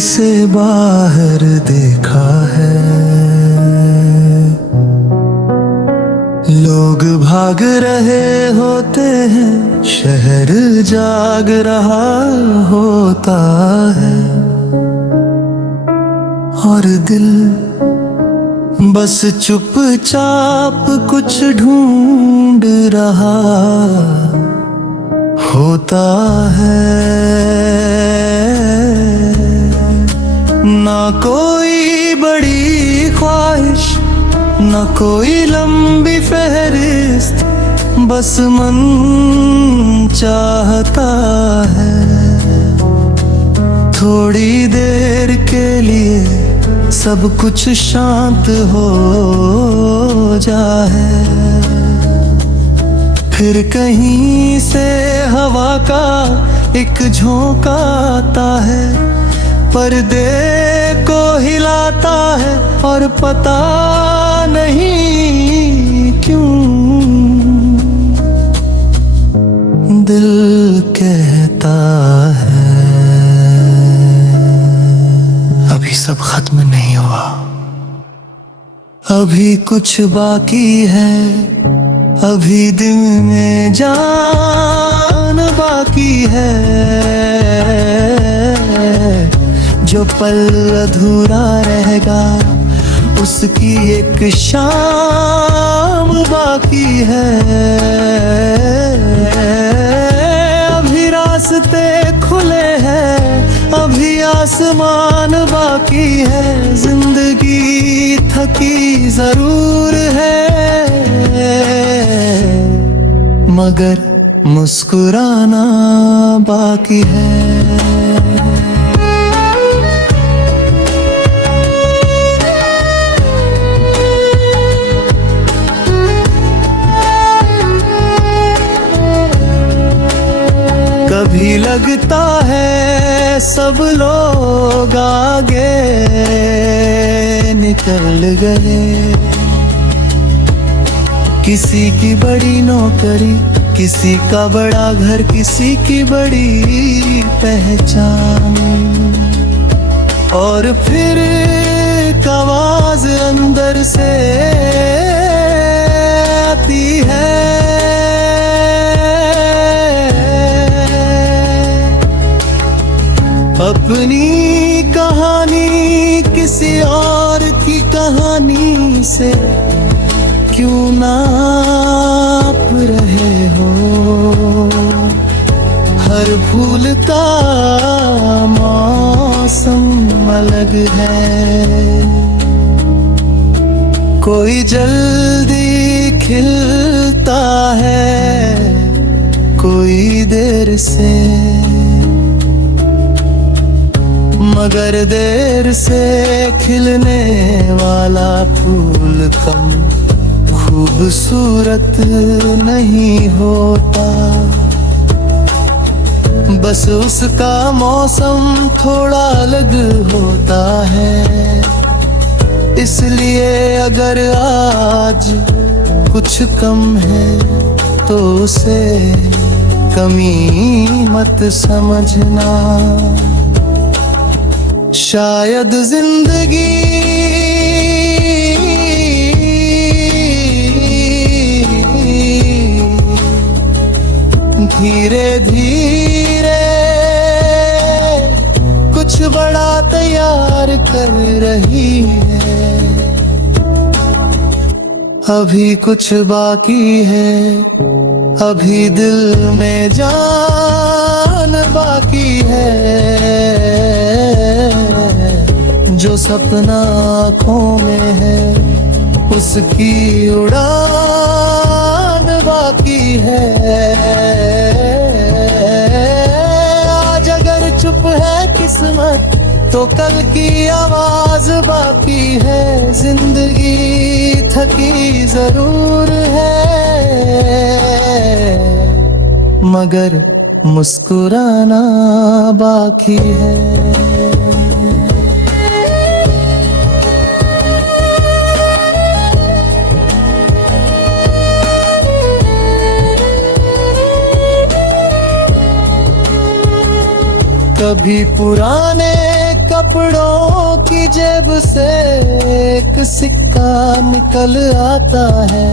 से बाहर देखा है, लोग भाग रहे होते हैं, शहर जाग रहा होता है, और दिल बस चुपचाप कुछ ढूंढ रहा होता है। ना कोई बड़ी ख्वाहिश, ना कोई लंबी फहरिस्त, बस मन चाहता है थोड़ी देर के लिए सब कुछ शांत हो जाए। फिर कहीं से हवा का एक झोंका आता है, पर्दे को हिलाता है, और पता नहीं क्यों दिल कहता है अभी सब खत्म नहीं हुआ, अभी कुछ बाकी है, अभी दिन में जान बाकी है। जो पल अधूरा रहेगा उसकी एक शाम बाकी है। अभी रास्ते खुले हैं, अभी आसमान बाकी है, जिंदगी थकी जरूर है, मगर मुस्कुराना बाकी है। कभी लगता है सब लोग आगे निकल गए, किसी की बड़ी नौकरी, किसी का बड़ा घर, किसी की बड़ी पहचान, और फिर एक आवाज अंदर से आती है, अपनी कहानी किसी और की कहानी से क्यों नाप रहे हो। हर फूल का मौसम अलग है, कोई जल्दी खिलता है, कोई देर से, मगर देर से खिलने वाला फूल कम खूबसूरत नहीं होता, बस उसका मौसम थोड़ा अलग होता है। इसलिए अगर आज कुछ कम है तो उसे कमी मत समझना, शायद जिंदगी धीरे धीरे कुछ बड़ा तैयार कर रही है। अभी कुछ बाकी है, अभी दिल में जान बाकी है, जो सपना आँखों में है उसकी उड़ान बाकी है। आज अगर चुप है किस्मत तो कल की आवाज बाकी है, जिंदगी थकी जरूर है, मगर मुस्कुराना बाकी है। कभी पुराने कपड़े कपड़ों की जेब से एक सिक्का निकल आता है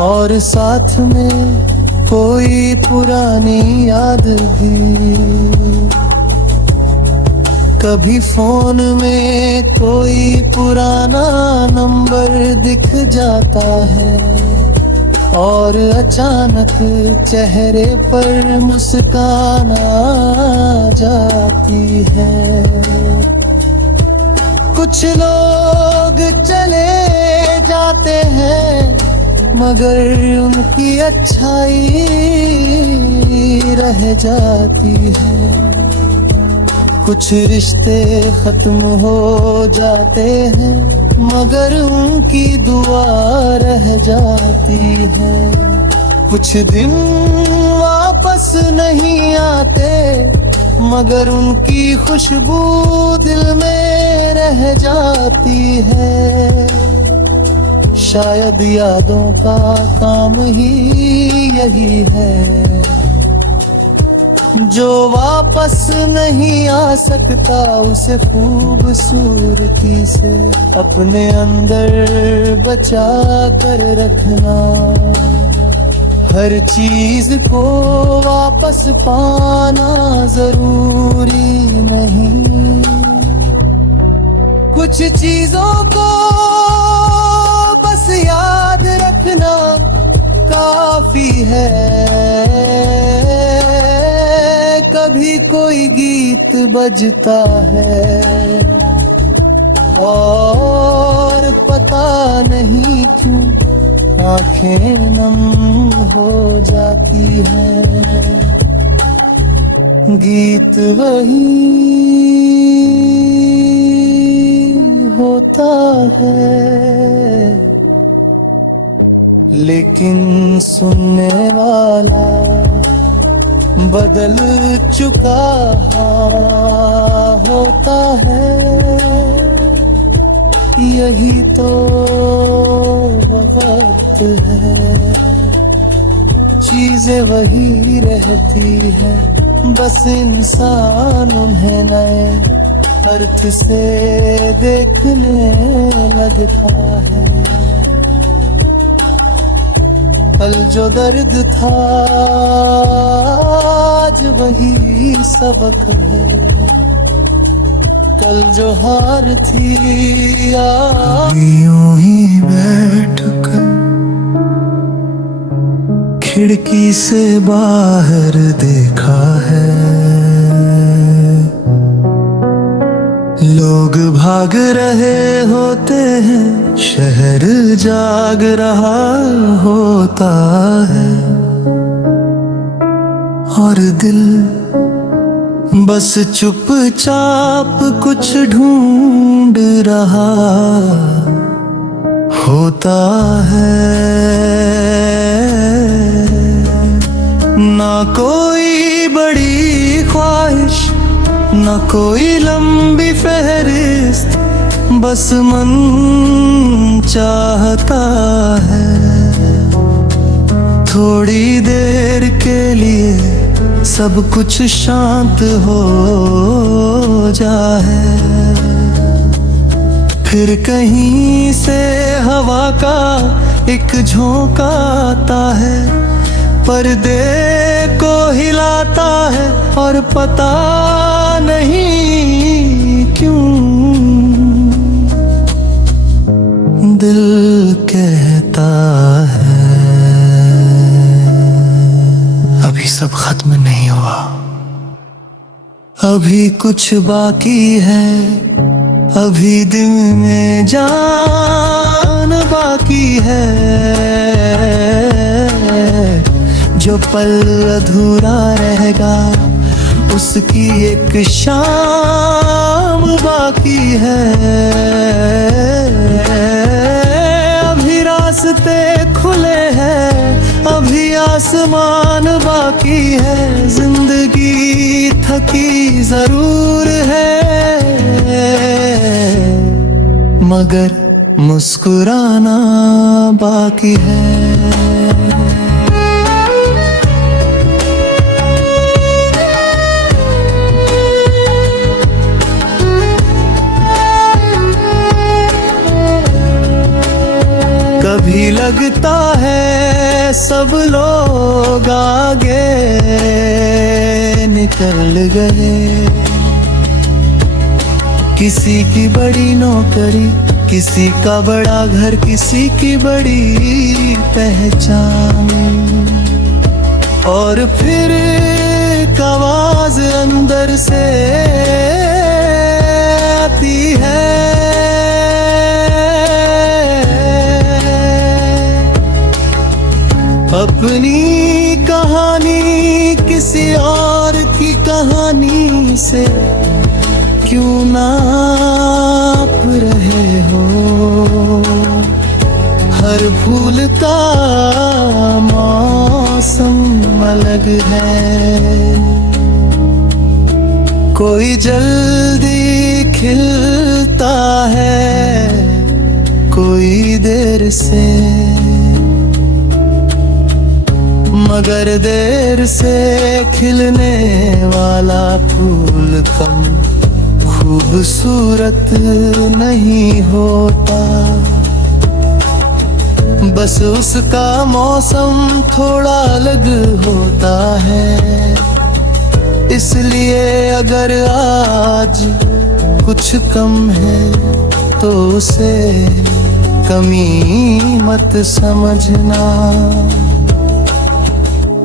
और साथ में कोई पुरानी याद भी। कभी फोन में कोई पुराना नंबर दिख जाता है और अचानक चेहरे पर मुस्कान आ जाती है। कुछ लोग चले जाते हैं मगर उनकी अच्छाई रह जाती है। कुछ रिश्ते खत्म हो जाते हैं मगर उनकी दुआ रह जाती है। कुछ दिन वापस नहीं आते मगर उनकी खुशबू दिल में रह जाती है। शायद यादों का काम ही यही है, जो वापस नहीं आ सकता उसे खूबसूरती से अपने अंदर बचा कर रखना। हर चीज को वापस पाना जरूरी नहीं, कुछ चीजों को बस याद रखना काफी है। कभी कोई गीत बजता है और पता नहीं क्यों आंखें नम हो जाती है। गीत वही होता है लेकिन सुनने वाला बदल चुका होता है। यही तो वक्त है, चीजें वही रहती है, बस इंसान उन्हें नए अर्थ से देखने लगता है। कल जो दर्द था आज वही सबक है, कल जो हार थी यूं ही बैठकर खिड़की से बाहर देखा है। लोग भाग रहे होते हैं, शहर जाग रहा होता है और दिल बस चुपचाप कुछ ढूंढ रहा होता है। ना कोई बड़ी ख्वाहिश, ना कोई लंबी फहरिस्त, बस मन चाहता है थोड़ी देर के लिए सब कुछ शांत हो जाए। फिर कहीं से हवा का एक झोंका आता है, पर्दे को हिलाता है और पता नहीं क्यों दिल कहता है अभी सब खत्म नहीं हुआ, अभी कुछ बाकी है, अभी दिल में जान बाकी है। जो पल अधूरा रहेगा उसकी एक शाम बाकी है। अभी रास्ते खुले हैं, अभी आसमान बाकी है, जिंदगी थकी जरूर है मगर मुस्कुराना बाकी है। कभी लगता है सब लोग आगे निकल गए, किसी की बड़ी नौकरी, किसी का बड़ा घर, किसी की बड़ी पहचान, और फिर एक आवाज अंदर से आती है, अपनी कहानी किसी और की कहानी से क्यों नाप रहे हो। हर फूल का मौसम अलग है, कोई जल्दी खिलता है, कोई देर से, मगर देर से खिलने वाला फूल कम खूबसूरत नहीं होता, बस उसका मौसम थोड़ा अलग होता है। इसलिए अगर आज कुछ कम है तो उसे कमी मत समझना,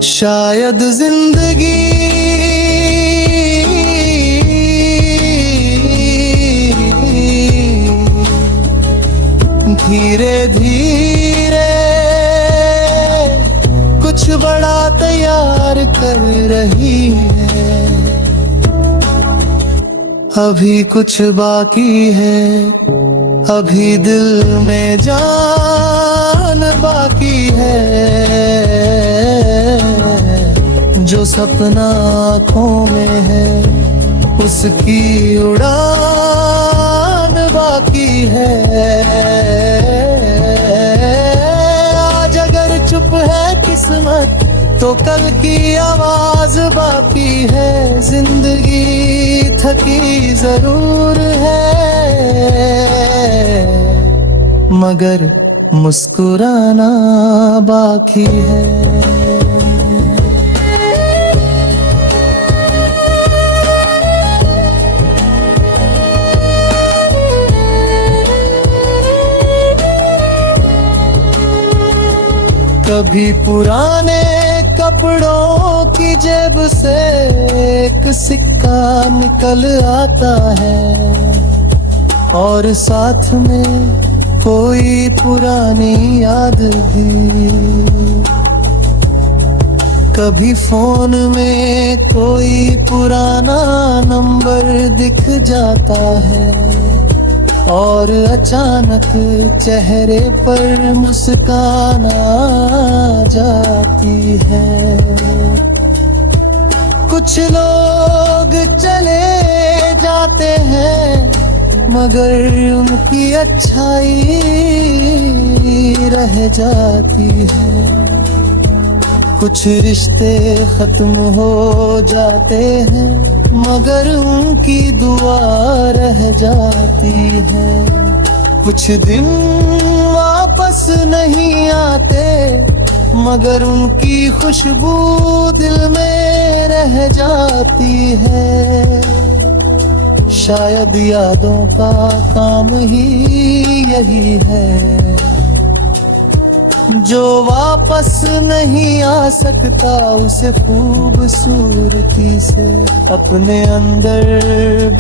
शायद जिंदगी धीरे धीरे कुछ बड़ा तैयार कर रही है, अभी कुछ बाकी है, अभी दिल में जान बाकी है, जो सपना आँखों में है उसकी उड़ान बाकी है। आज अगर चुप है किस्मत तो कल की आवाज बाकी है, जिंदगी थकी जरूर है मगर मुस्कुराना बाकी है। कभी पुराने कपड़ों की जेब से एक सिक्का निकल आता है, और साथ में कोई पुरानी याद भी। कभी फोन में कोई पुराना नंबर दिख जाता है, और अचानक चेहरे पर मुस्कान आ जाती है। कुछ लोग चले जाते हैं मगर उनकी अच्छाई रह जाती है। कुछ रिश्ते खत्म हो जाते हैं मगर उनकी दुआ रह जाती है। कुछ दिन वापस नहीं आते मगर उनकी खुशबू दिल में रह जाती है। शायद यादों का काम ही यही है, जो वापस नहीं आ सकता उसे खूबसूरती से अपने अंदर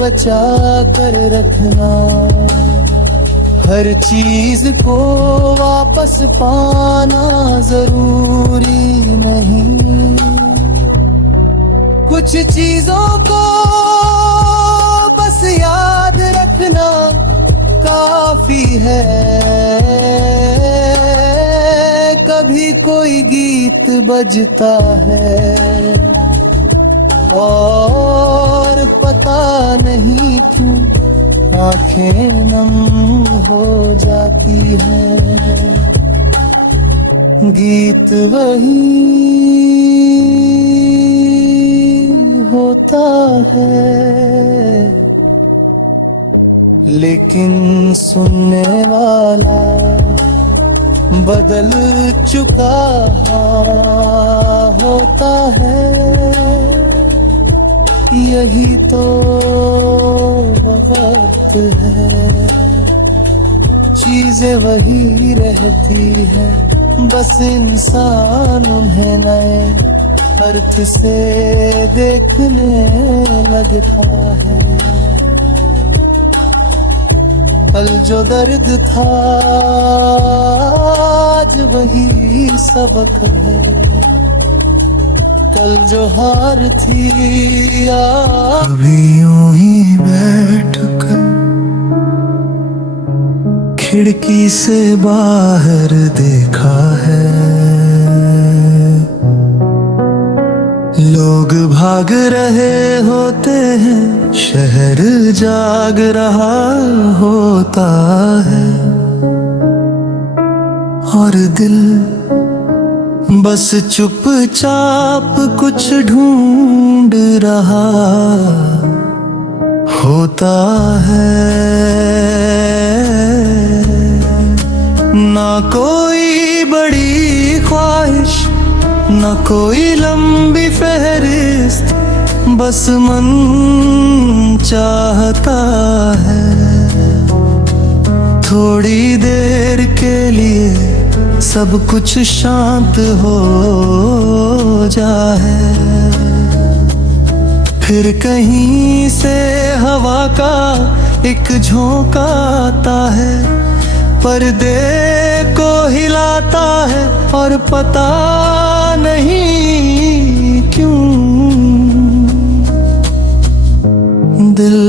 बचा कर रखना। हर चीज को वापस पाना जरूरी नहीं, कुछ चीजों को बस याद रखना काफी है। कभी कोई गीत बजता है और पता नहीं क्यों आंखें नम हो जाती है। गीत वही होता है लेकिन सुनने वाला बदल चुका होता है। यही तो वक्त है, चीजें वही रहती है, बस इंसान उन्हें नए अर्थ से देखने लगता है। कल जो दर्द था आज वही सबक है, कल जो हार थी अभी यूं ही बैठ कर खिड़की से बाहर देखा है। लोग भाग रहे होते हैं, शहर जाग रहा होता है, और दिल बस चुपचाप कुछ ढूंढ रहा होता है। ना कोई बड़ी ख्वाहिश, ना कोई लंबी फहरिस्त, बस मन चाहता है थोड़ी देर के लिए सब कुछ शांत हो जाए। फिर कहीं से हवा का एक झोंका आता है, पर्दे को हिलाता है, और पता नहीं क्यों दिल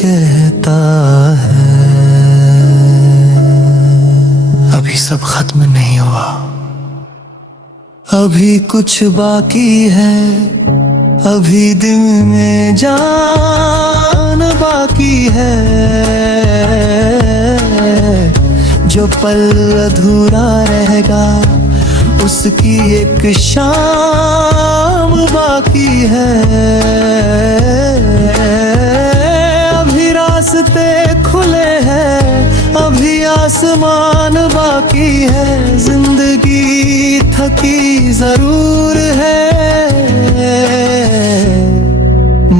कहता है अभी सब खत्म नहीं हुआ, अभी कुछ बाकी है, अभी दिन में जान बाकी है। जो पल अधूरा रहेगा उसकी एक शाम बाकी है। अभी रास्ते खुले हैं, अभी आसमान बाकी है, जिंदगी थकी जरूर है,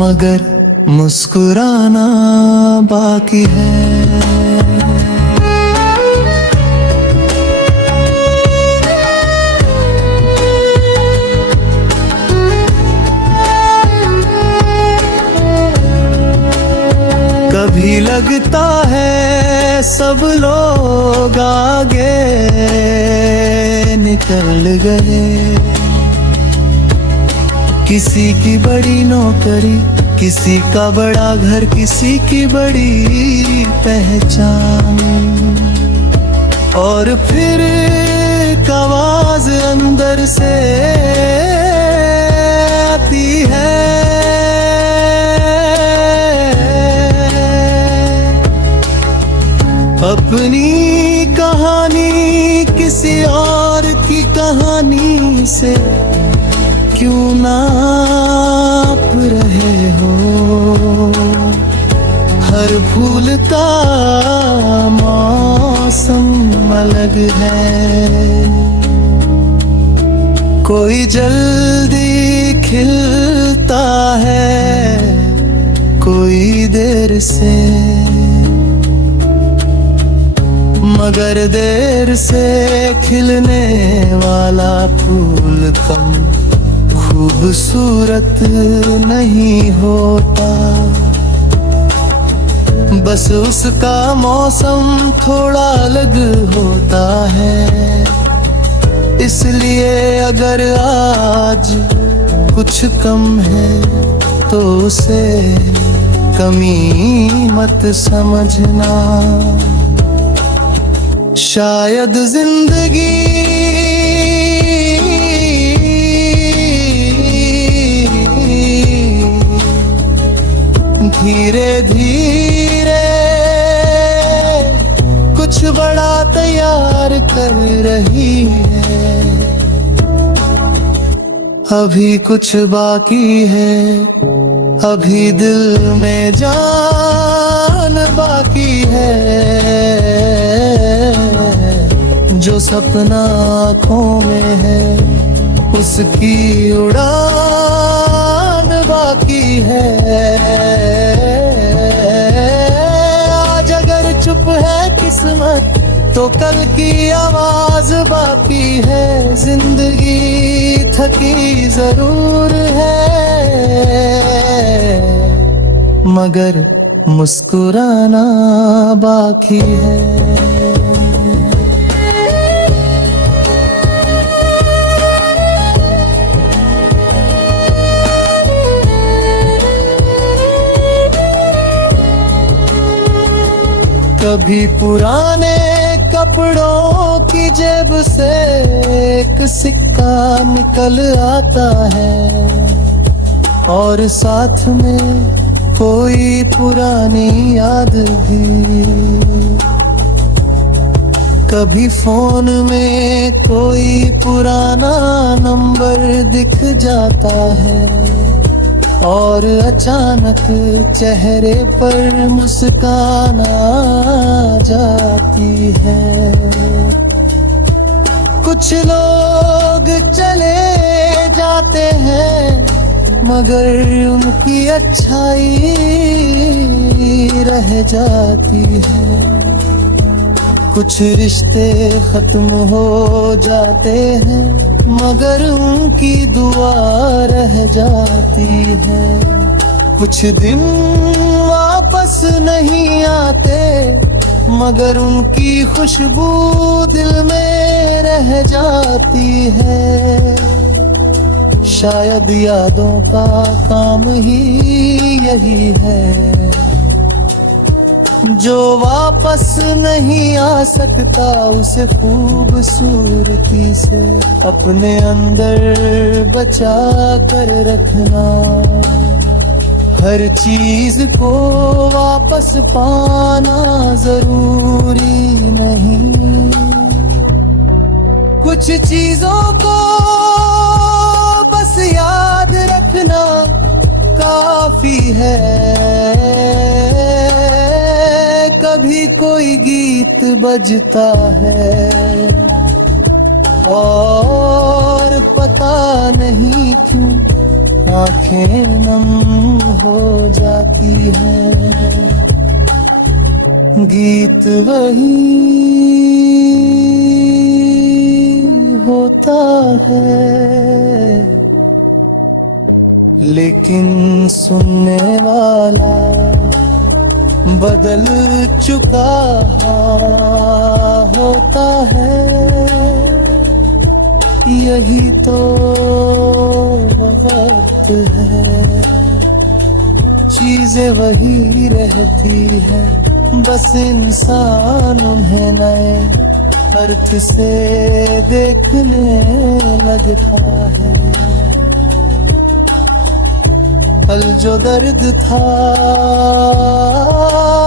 मगर मुस्कुराना बाकी है। कभी लगता है सब लोग आगे निकल गए, किसी की बड़ी नौकरी, किसी का बड़ा घर, किसी की बड़ी पहचान, और फिर एक आवाज अंदर से आती है, अपनी कहानी किसी और की कहानी से क्यों नाप रहे हो। हर फूल का मौसम अलग है, कोई जल्दी खिलता है, कोई देर से, मगर देर से खिलने वाला फूल कम खूबसूरत नहीं होता, बस उसका मौसम थोड़ा अलग होता है। इसलिए अगर आज कुछ कम है तो उसे कमी मत समझना, शायद जिंदगी धीरे धीरे कुछ बड़ा तैयार कर रही है। अभी कुछ बाकी है, अभी दिल में जान बाकी है, जो सपना आँखों में है उसकी उड़ान बाकी है। आज अगर चुप है किस्मत तो कल की आवाज बाकी है। जिंदगी थकी जरूर है मगर मुस्कुराना बाकी है। कभी पुराने कपड़ों की जेब से एक सिक्का निकल आता है और साथ में कोई पुरानी याद भी। कभी फोन में कोई पुराना नंबर दिख जाता है और अचानक चेहरे पर मुस्कान आ जाती है। कुछ लोग चले जाते हैं मगर उनकी अच्छाई रह जाती है। कुछ रिश्ते खत्म हो जाते हैं मगर उनकी दुआ रह जाती है। कुछ दिन वापस नहीं आते मगर उनकी खुशबू दिल में रह जाती है। शायद यादों का काम ही यही है जो वापस नहीं आ सकता उसे खूबसूरती से अपने अंदर बचा कर रखना। हर चीज को वापस पाना जरूरी नहीं, कुछ चीजों को बस याद रखना काफी है। कभी कोई गीत बजता है और पता नहीं क्यों आंखें नम हो जाती है। गीत वही होता है लेकिन सुनने वाला बदल चुका होता है। यही तो वक्त है, चीजें वही रहती है, बस इंसान उन्हें नए अर्थ से देखने लगता है। कल जो दर्द था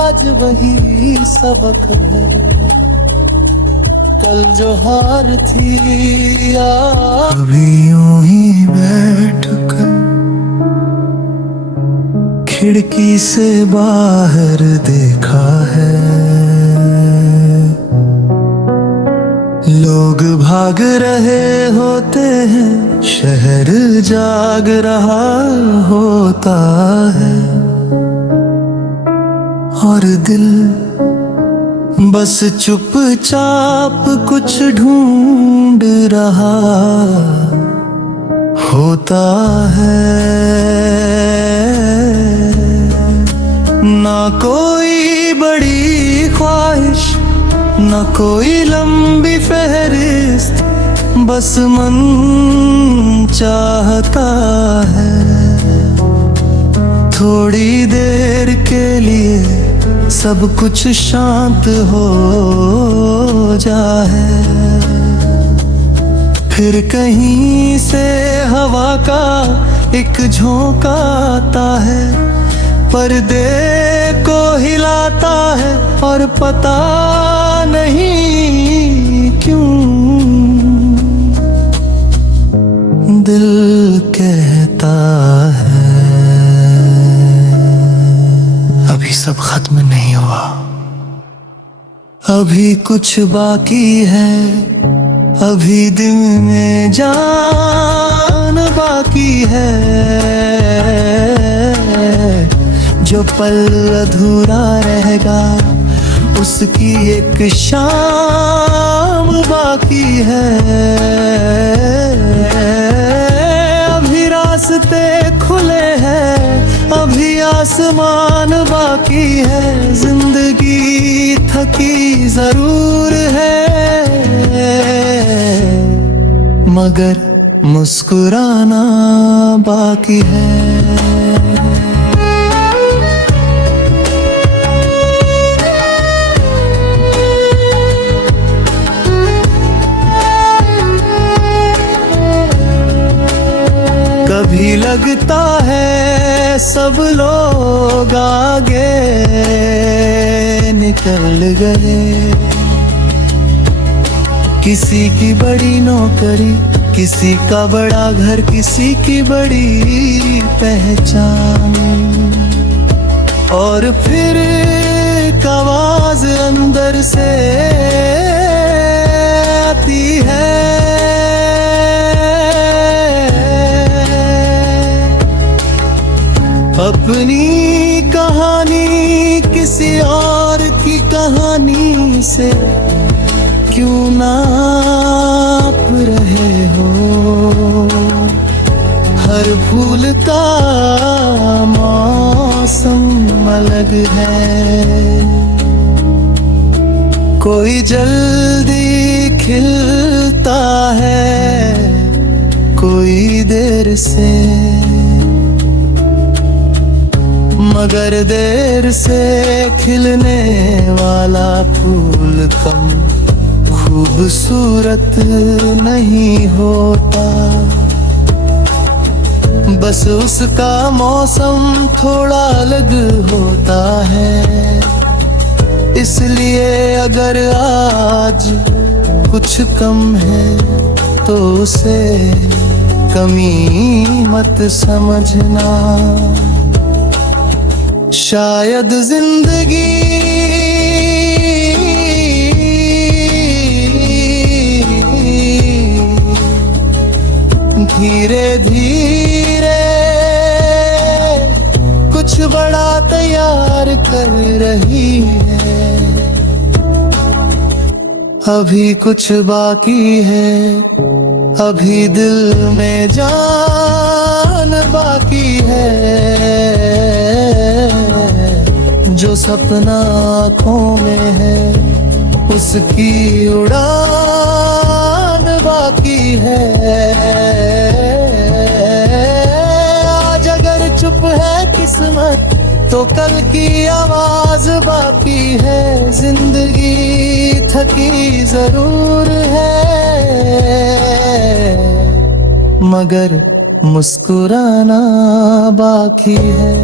आज वही सबक है, कल जो हार थी कभी यूं ही बैठ कर खिड़की से बाहर देखा है। लोग भाग रहे होते हैं, शहर जाग रहा होता है और दिल बस चुपचाप कुछ ढूंढ रहा होता है। ना कोई बड़ी ख्वाहिश, ना कोई लंबी फहरिस्त, बस मन चाहता है थोड़ी देर के लिए सब कुछ शांत हो जाए। फिर कहीं से हवा का एक झोंका आता है, पर्दे को हिलाता है और पता नहीं क्यों दिल कहता है अभी सब खत्म नहीं हुआ, अभी कुछ बाकी है, अभी दिन में जान बाकी है। जो पल अधूरा रहेगा उसकी एक शाम बाकी है। अभी रास्ते खुले हैं, अभी आसमान बाकी है। जिंदगी थकी जरूर है, मगर मुस्कुराना बाकी है। कभी लगता है सब लोग आगे निकल गए, किसी की बड़ी नौकरी, किसी का बड़ा घर, किसी की बड़ी पहचान। और फिर एक आवाज अंदर से आती है, अपनी कहानी किसी और की कहानी से क्यों नाप रहे हो। हर फूल का मौसम अलग है, कोई जल्दी खिलता है, कोई देर से। मगर देर से खिलने वाला फूल कम खूबसूरत नहीं होता, बस उसका मौसम थोड़ा अलग होता है। इसलिए अगर आज कुछ कम है तो उसे कमी मत समझना। शायद जिंदगी धीरे धीरे कुछ बड़ा तैयार कर रही है। अभी कुछ बाकी है, अभी दिल में जान बाकी है। जो सपना आँखों में है उसकी उड़ान बाकी है। आज अगर चुप है किस्मत तो कल की आवाज बाकी है। जिंदगी थकी जरूर है, मगर मुस्कुराना बाकी है।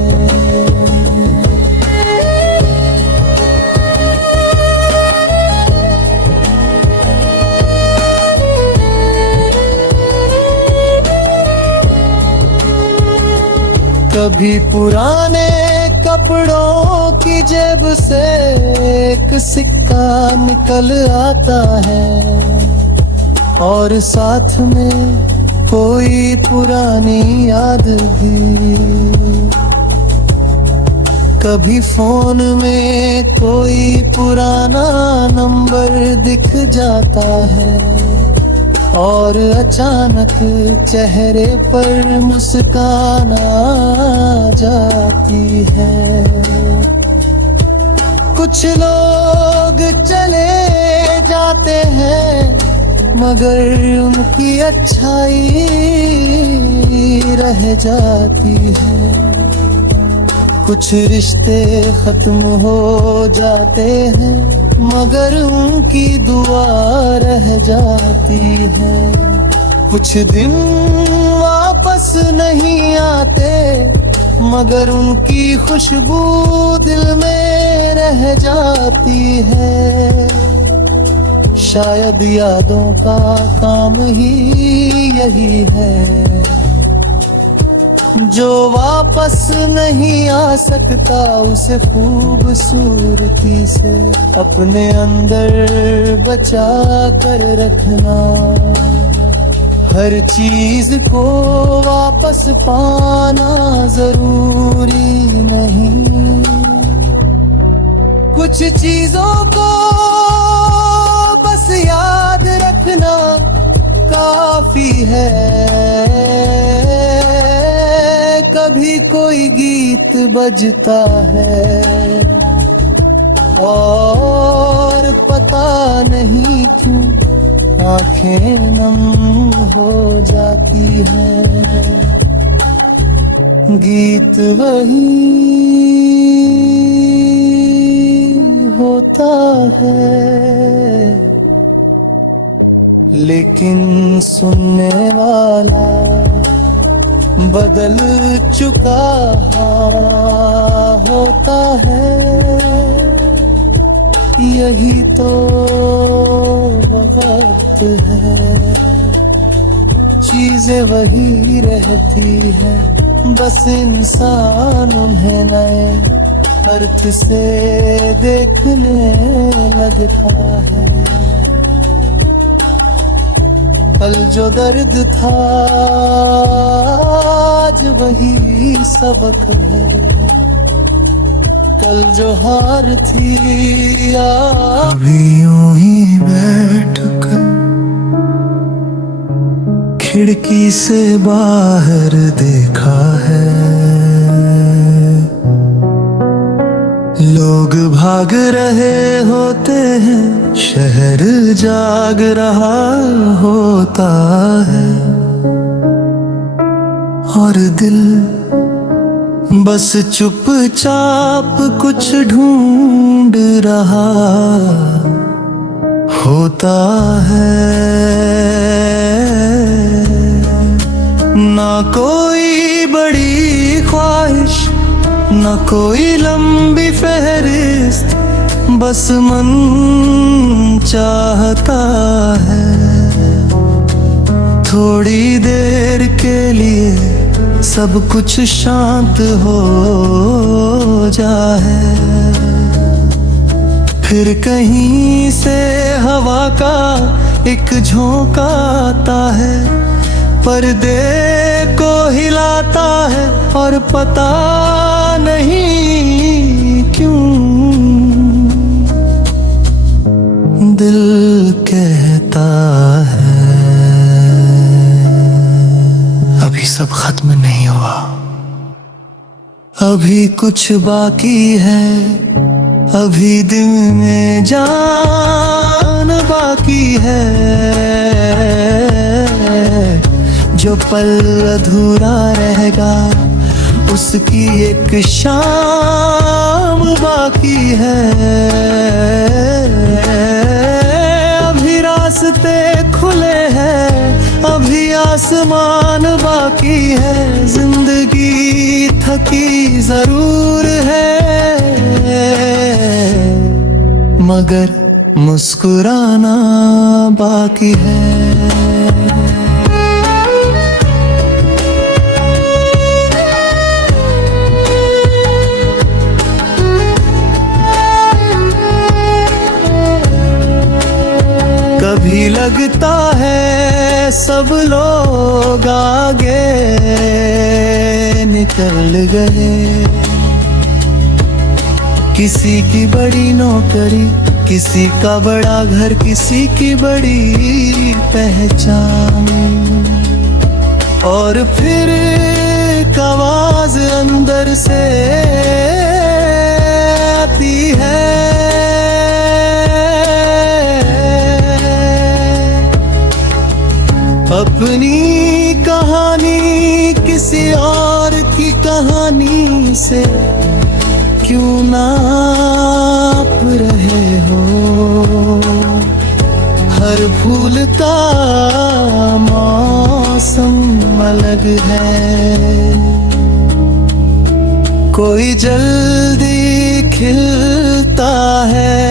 कभी पुराने कपड़ों की जेब से एक सिक्का निकल आता है, और साथ में कोई पुरानी याद भी। कभी फोन में कोई पुराना नंबर दिख जाता है, और अचानक चेहरे पर मुस्कान आ जाती है। कुछ लोग चले जाते हैं मगर उनकी अच्छाई रह जाती है। कुछ रिश्ते खत्म हो जाते हैं मगर उनकी दुआ रह जाती है। कुछ दिन वापस नहीं आते मगर उनकी खुशबू दिल में रह जाती है। शायद यादों का काम ही यही है, जो वापस नहीं आ सकता उसे खूबसूरती से अपने अंदर बचा कर रखना। हर चीज को वापस पाना जरूरी नहीं, कुछ चीजों को बस याद रखना काफी है। कभी कोई गीत बजता है और पता नहीं क्यों आंखें नम हो जाती है। गीत वही होता है लेकिन सुनने वाला बदल चुका होता है। यही तो वक्त है, चीजें वही रहती है, बस इंसान उन्हें नए अर्थ से देखने लगता है। कल जो दर्द था आज वही सबक है, कल जो हार थी कभी यूं ही बैठकर खिड़की से बाहर देखा है, लोग भाग रहे होते हैं, शहर जाग रहा होता है और दिल बस चुपचाप कुछ ढूंढ रहा होता है। ना कोई बड़ी ख्वाहिश, ना कोई लंबी फहरिस्त, बस मन चाहता है थोड़ी देर के लिए सब कुछ शांत हो जाए। फिर कहीं से हवा का एक झोंका आता है, पर्दे को हिलाता है और पता नहीं क्यों दिल कहता है अभी सब खत्म नहीं हुआ, अभी कुछ बाकी है, अभी दिल में जान बाकी है। जो पल अधूरा रहेगा उसकी एक शाम बाकी है। अभी रास्ते खुले हैं, अभी आसमान बाकी है, जिंदगी थकी जरूर है मगर मुस्कुराना बाकी है। कभी लगता है सब लोग आगे निकल गए, किसी की बड़ी नौकरी, किसी का बड़ा घर, किसी की बड़ी पहचान, और फिर एक आवाज अंदर से आती है, अपनी कहानी किसी और की कहानी से क्यों नाप रहे हो। हर फूल का मौसम अलग है, कोई जल्दी खिलता है,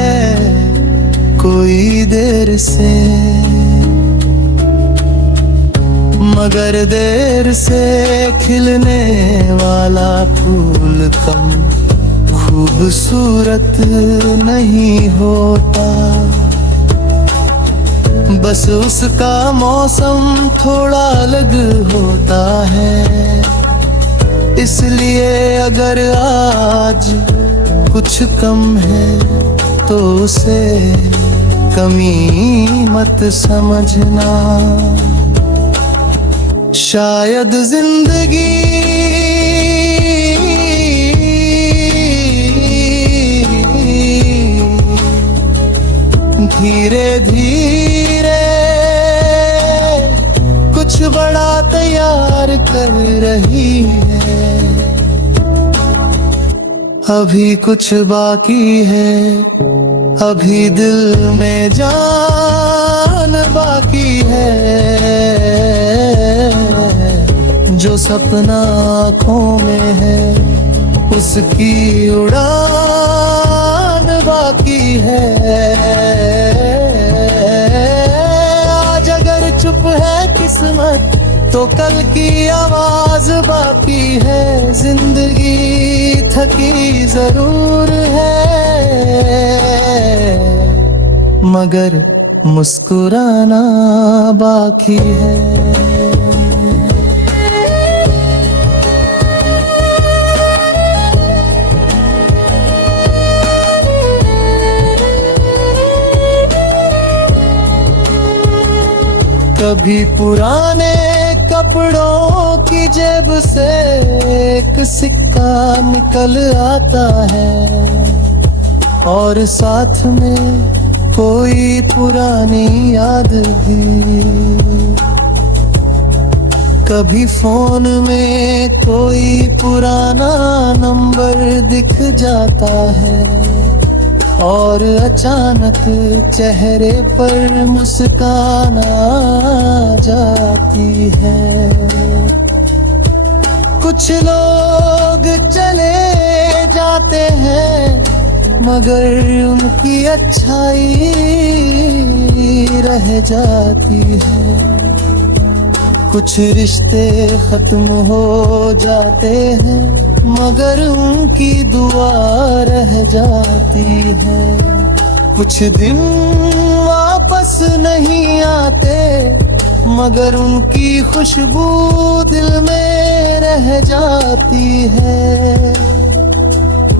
कोई देर से, मगर देर से खिलने वाला फूल कम खूबसूरत नहीं होता। बस उसका मौसम थोड़ा अलग होता है। इसलिए अगर आज कुछ कम है तो उसे कमी मत समझना। शायद जिंदगी धीरे धीरे कुछ बड़ा तैयार कर रही है। अभी कुछ बाकी है, अभी दिल में जान बाकी है। जो सपना आँखों में है उसकी उड़ान बाकी है। आज अगर चुप है किस्मत तो कल की आवाज बाकी है। जिंदगी थकी जरूर है मगर मुस्कुराना बाकी है। कभी पुराने कपड़ों की जेब से एक सिक्का निकल आता है और साथ में कोई पुरानी याद भी। कभी फोन में कोई पुराना नंबर दिख जाता है और अचानक चेहरे पर मुस्कान आ जाती है। कुछ लोग चले जाते हैं मगर उनकी अच्छाई रह जाती है। कुछ रिश्ते खत्म हो जाते हैं मगर उनकी दुआ रह जाती है। कुछ दिन वापस नहीं आते मगर उनकी खुशबू दिल में रह जाती है।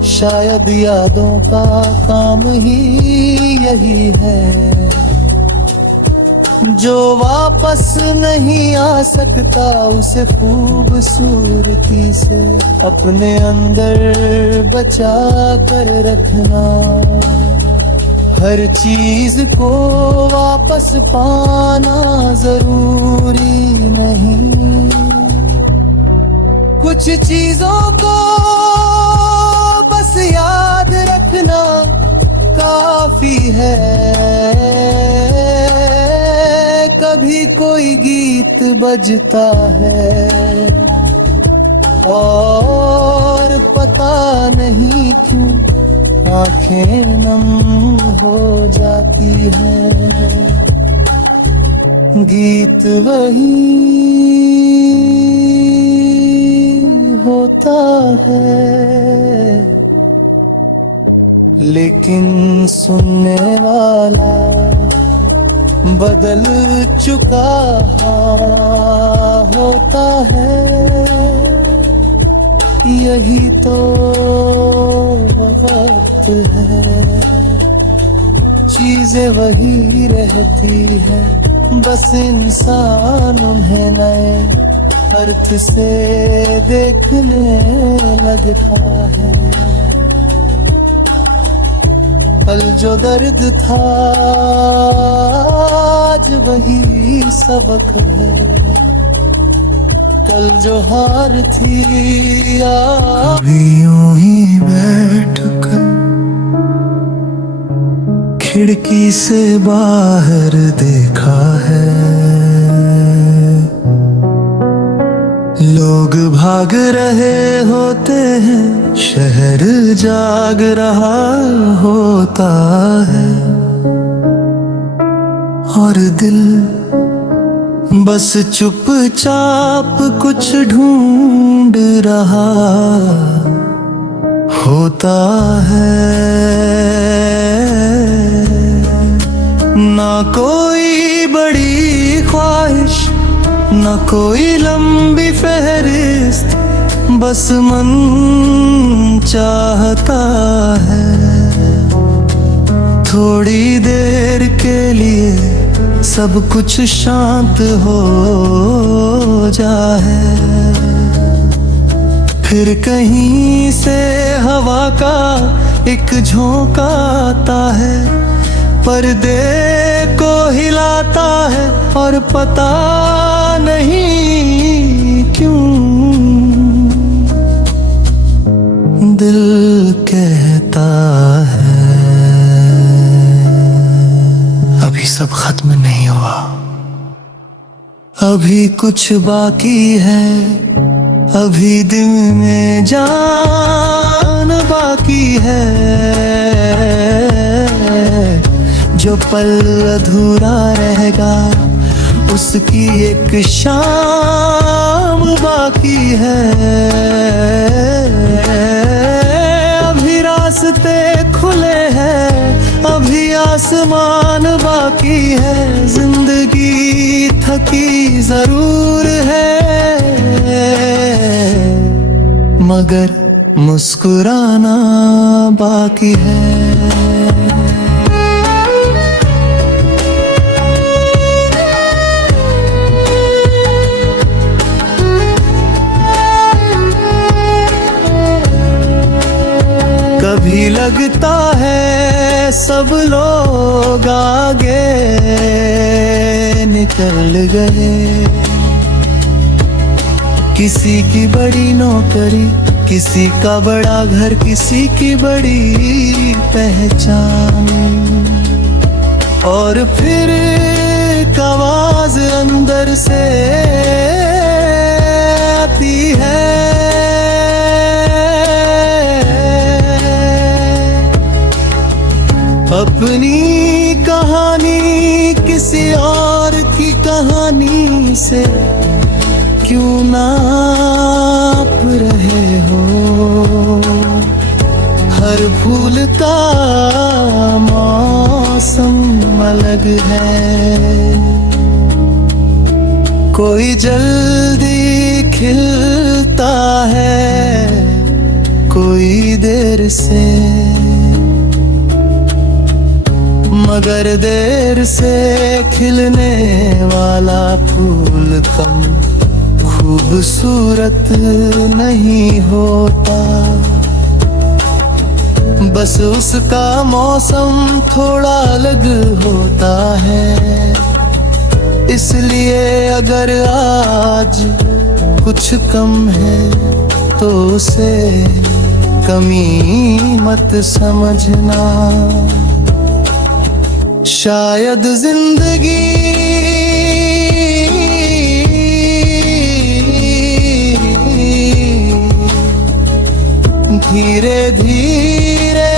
शायद यादों का काम ही यही है। जो वापस नहीं आ सकता उसे खूबसूरती से अपने अंदर बचा कर रखना। हर चीज को वापस पाना जरूरी नहीं। कुछ चीजों को बस याद रखना काफी है। कभी कोई गीत बजता है और पता नहीं क्यों आंखें नम हो जाती है। गीत वही होता है लेकिन सुनने वाला बदल चुका होता है। यही तो वक्त है, चीजें वही रहती है, बस इंसान उन्हें नए अर्थ से देखने लगता है। कल जो दर्द था आज वही सबक है, कल जो हार थी कभी यूं ही बैठ कर खिड़की से बाहर देखा है, लोग भाग रहे होते हैं, शहर जाग रहा होता है, और दिल बस चुपचाप कुछ ढूंढ रहा होता है। ना कोई बड़ी ख्वाहिश, ना कोई लंबी फहरिस्त, बस मन चाहता है थोड़ी देर के लिए सब कुछ शांत हो जाए। फिर कहीं से हवा का एक झोंका आता है, पर्दे को हिलाता है और पता नहीं क्यों दिल कहता है अभी सब खत्म नहीं हुआ, अभी कुछ बाकी है, अभी दिन में जान बाकी है। जो पल अधूरा रहेगा उसकी एक शाम बाकी है। अभी रास्ते खुले हैं, अभी आसमान बाकी है। जिंदगी थकी जरूर है मगर मुस्कुराना बाकी है। कभी लगता है सब लोग आगे निकल गए, किसी की बड़ी नौकरी, किसी का बड़ा घर, किसी की बड़ी पहचान। और फिर एक आवाज अंदर से आती है, अपनी कहानी किसी और की कहानी से क्यों नाप रहे हो। हर फूल का मौसम अलग है, कोई जल्दी खिलता है, कोई देर से, मगर देर से खिलने वाला फूल कम खूबसूरत नहीं होता। बस उसका मौसम थोड़ा अलग होता है। इसलिए अगर आज कुछ कम है तो उसे कमी मत समझना। शायद जिंदगी धीरे धीरे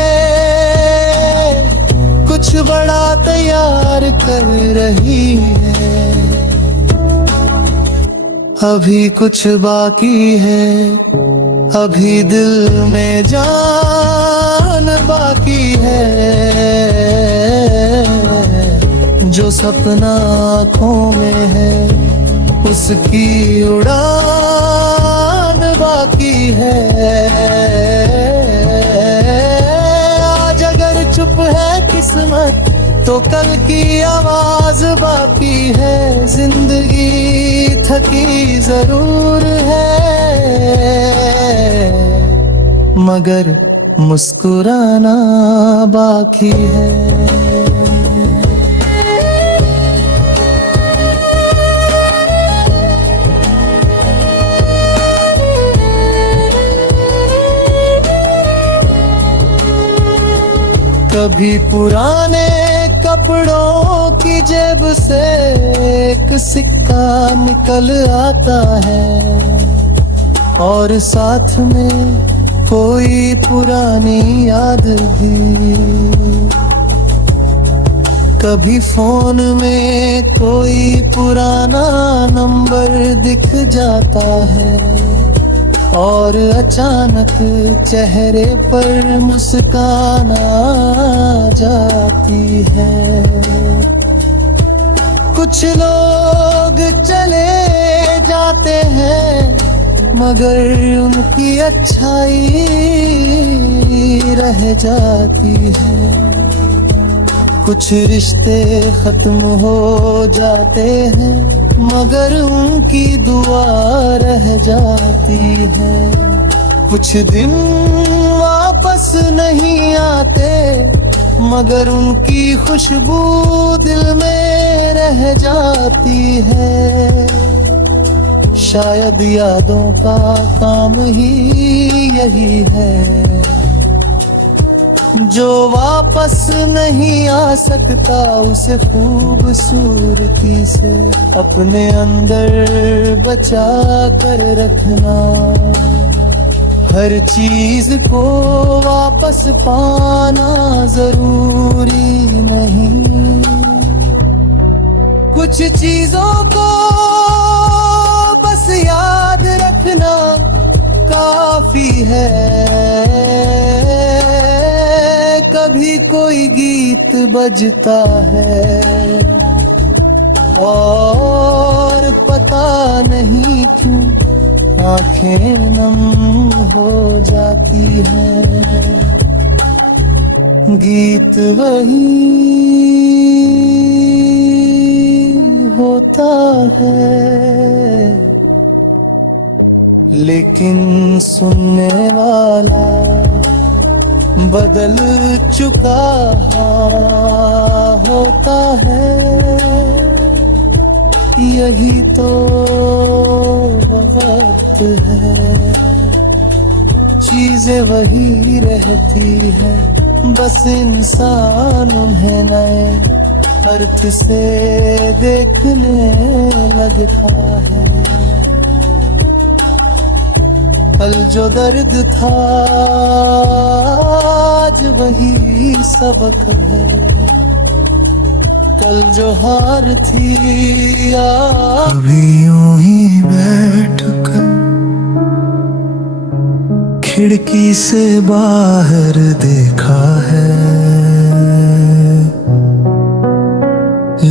कुछ बड़ा तैयार कर रही है। अभी कुछ बाकी है, अभी दिल में जान बाकी है। जो सपना आँखों में है उसकी उड़ान बाकी है। आज अगर चुप है किस्मत तो कल की आवाज बाकी है। जिंदगी थकी जरूर है मगर मुस्कुराना बाकी है। कभी पुराने कपड़ों की जेब से एक सिक्का निकल आता है और साथ में कोई पुरानी याद भी। कभी फोन में कोई पुराना नंबर दिख जाता है और अचानक चेहरे पर मुस्कान आ जाती है। कुछ लोग चले जाते हैं मगर उनकी अच्छाई रह जाती है। कुछ रिश्ते खत्म हो जाते हैं मगर उनकी दुआ रह जाती है। कुछ दिन वापस नहीं आते मगर उनकी खुशबू दिल में रह जाती है। शायद यादों का काम ही यही है जो वापस नहीं आ सकता, उसे खूबसूरती से अपने अंदर बचा कर रखना। हर चीज को वापस पाना जरूरी नहीं, कुछ चीजों को बस याद रखना काफी है। कभी कोई गीत बजता है और पता नहीं क्यों आंखें नम हो जाती है। गीत वही होता है लेकिन सुनने वाला बदल चुका होता है। यही तो वक्त है, चीजें वही रहती है, बस इंसान उन्हें नए अर्थ से देखने लगता है। कल जो दर्द था आज वही सबक है, कल जो हार थी अभी यूं ही बैठ कर खिड़की से बाहर देखा है।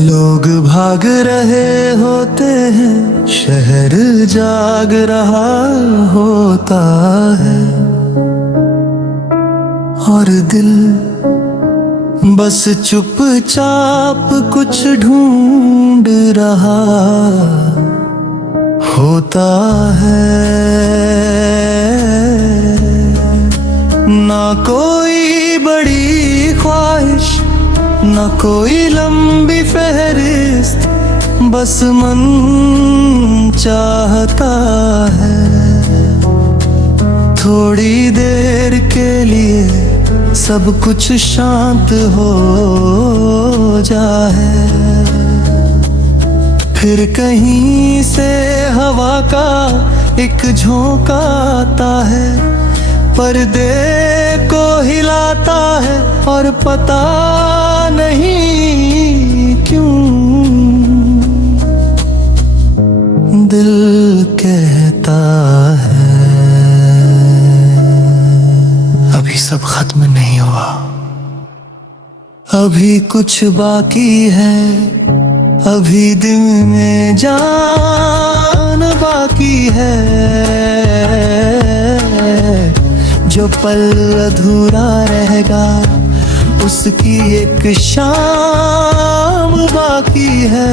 लोग भाग रहे होते हैं, शहर जाग रहा होता है और दिल बस चुपचाप कुछ ढूंढ रहा होता है। ना कोई बड़ी ख्वाहिश, ना कोई लंबी फहरिस्त, बस मन चाहता है थोड़ी देर के लिए सब कुछ शांत हो जाए। फिर कहीं से हवा का एक झोंका आता है, पर्दे को हिलाता है और पता नहीं क्यों दिल कहता है अभी सब खत्म नहीं हुआ, अभी कुछ बाकी है, अभी दिल में जान बाकी है। जो पल अधूरा रहेगा उसकी एक शाम बाकी है।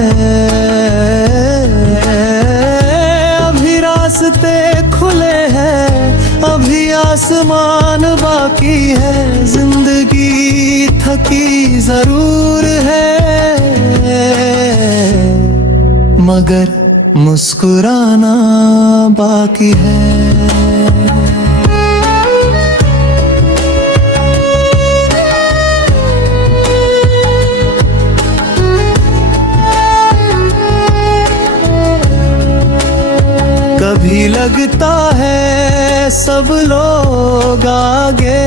अभी रास्ते खुले हैं, अभी आसमान बाकी है, जिंदगी थकी जरूर है मगर मुस्कुराना बाकी है। कभी लगता है सब लोग आगे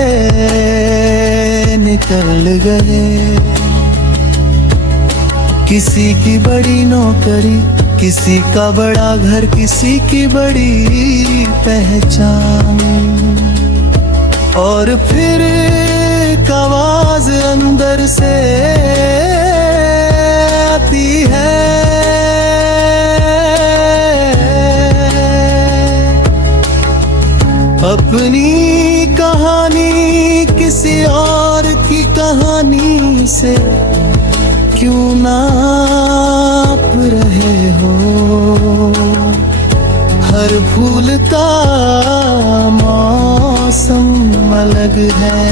निकल गए, किसी की बड़ी नौकरी, किसी का बड़ा घर किसी की बड़ी पहचान। और फिर एक आवाज अंदर से आती है, अपनी कहानी किसी और की कहानी से क्यों नाप रहे हो। हर फूल का मौसम अलग है,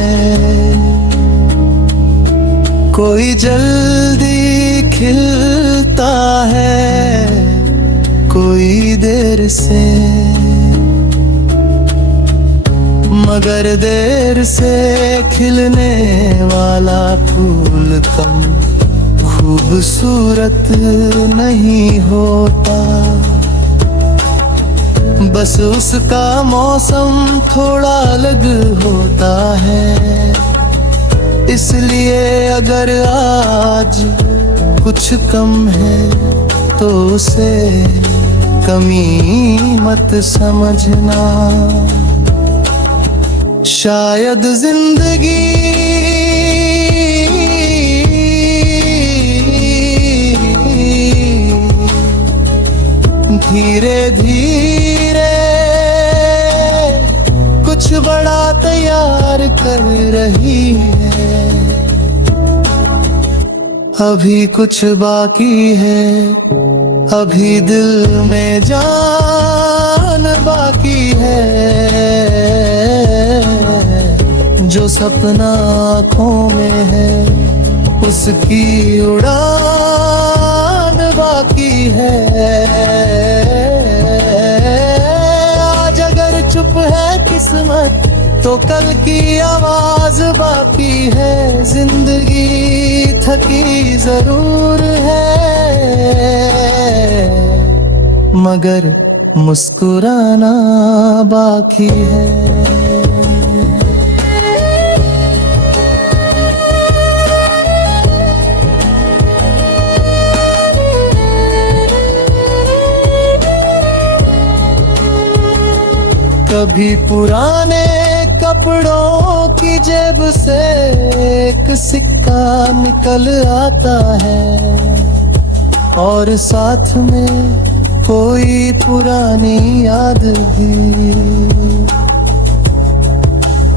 कोई जल्दी खिलता है, कोई देर से, मगर देर से खिलने वाला फूल कम खूबसूरत नहीं होता। बस उसका मौसम थोड़ा अलग होता है। इसलिए अगर आज कुछ कम है तो उसे कमी मत समझना। शायद जिंदगी धीरे धीरे कुछ बड़ा तैयार कर रही है। अभी कुछ बाकी है, अभी दिल में जान बाकी है। जो सपना आँखों में है उसकी उड़ान बाकी है। आज अगर चुप है किस्मत तो कल की आवाज बाकी है। जिंदगी थकी जरूर है मगर मुस्कुराना बाकी है। कभी पुराने कपड़ों की जेब से एक सिक्का निकल आता है और साथ में कोई पुरानी याद भी।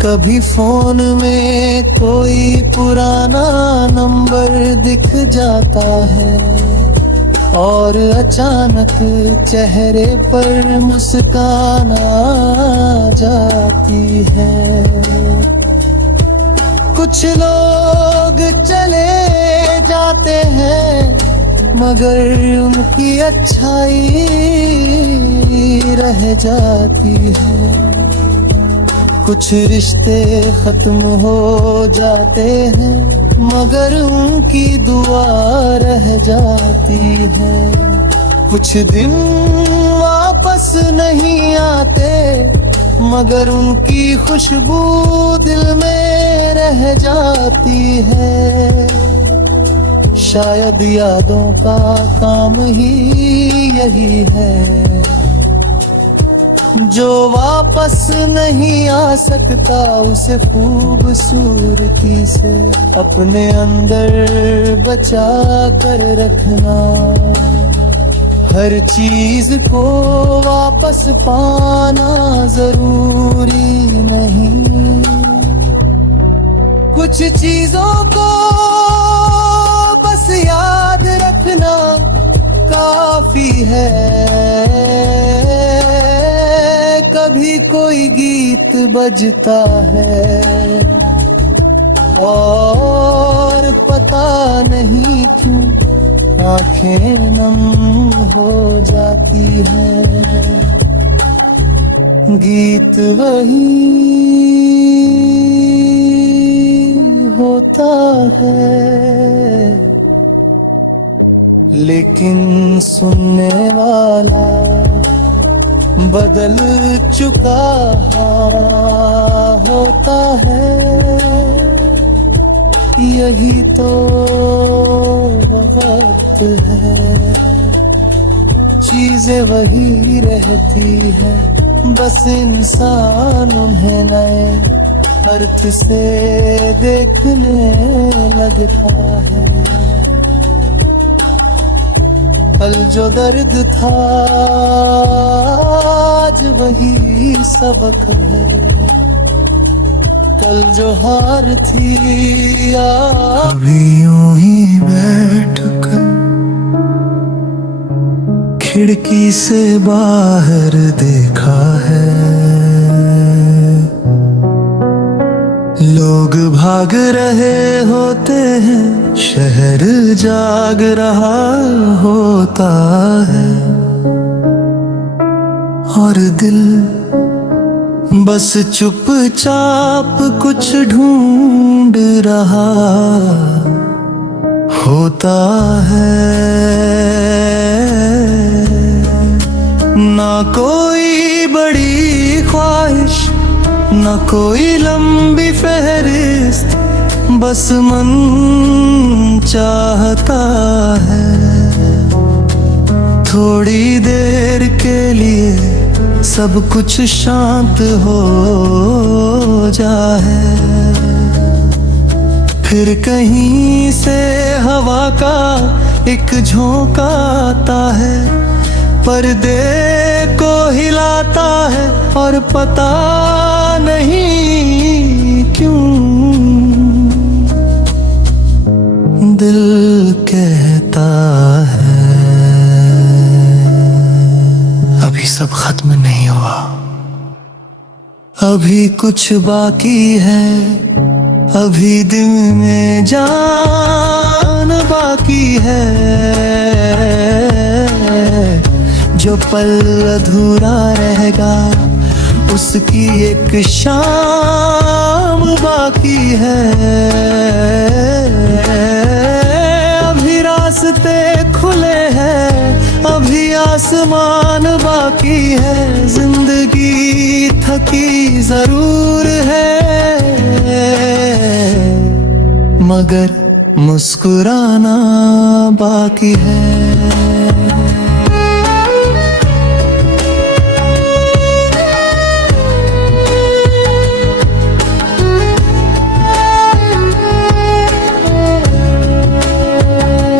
कभी फोन में कोई पुराना नंबर दिख जाता है और अचानक चेहरे पर मुस्कान आ जाती है। कुछ लोग चले जाते हैं मगर उनकी अच्छाई रह जाती है। कुछ रिश्ते खत्म हो जाते हैं मगर उनकी दुआ रह जाती है। कुछ दिन वापस नहीं आते मगर उनकी खुशबू दिल में रह जाती है। शायद यादों का काम ही यही है, जो वापस नहीं आ सकता उसे खूबसूरती से अपने अंदर बचा कर रखना। हर चीज को वापस पाना जरूरी नहीं, कुछ चीजों को बस याद रखना काफी है। कभी कोई गीत बजता है और पता नहीं क्यों आंखें नम हो जाती है। गीत वही होता है लेकिन सुनने वाला बदल चुका होता है। यही तो वक्त है चीजें वही रहती है, बस इंसान उन्हें नए अर्थ से देखने लगता है। कल जो दर्द था आज वही सबक है, कल जो हार थी अभी यूं ही बैठ कर खिड़की से बाहर देखा है, लोग भाग रहे होते हैं, शहर जाग रहा होता है, और दिल बस चुपचाप कुछ ढूंढ रहा होता है। ना कोई बड़ी ख्वाहिश, ना कोई लंबी फहरिस्त, बस मन चाहता है थोड़ी देर के लिए सब कुछ शांत हो जाए। फिर कहीं से हवा का एक झोंका आता है, पर्दे को हिलाता है, और पता नहीं क्यों दिल कहता है अभी सब खत्म नहीं हुआ, अभी कुछ बाकी है, अभी दिल में जान बाकी है, जो पल अधूरा रहेगा उसकी एक शाम बाकी है। अभी रास्ते खुले हैं, अभी आसमान बाकी है, जिंदगी थकी जरूर है, मगर मुस्कुराना बाकी है।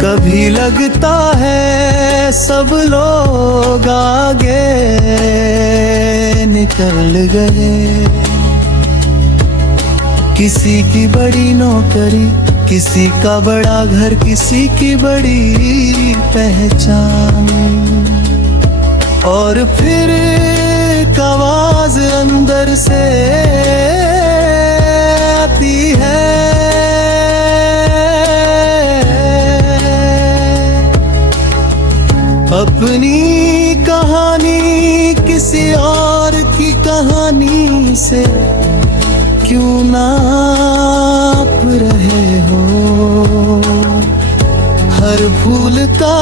कभी लगता है सब लोग आगे निकल गए, किसी की बड़ी नौकरी, किसी का बड़ा घर, किसी की बड़ी पहचान, और फिर एक आवाज अंदर से आती है, अपनी कहानी किसी और की कहानी से क्यों नाप रहे हो। हर फूल का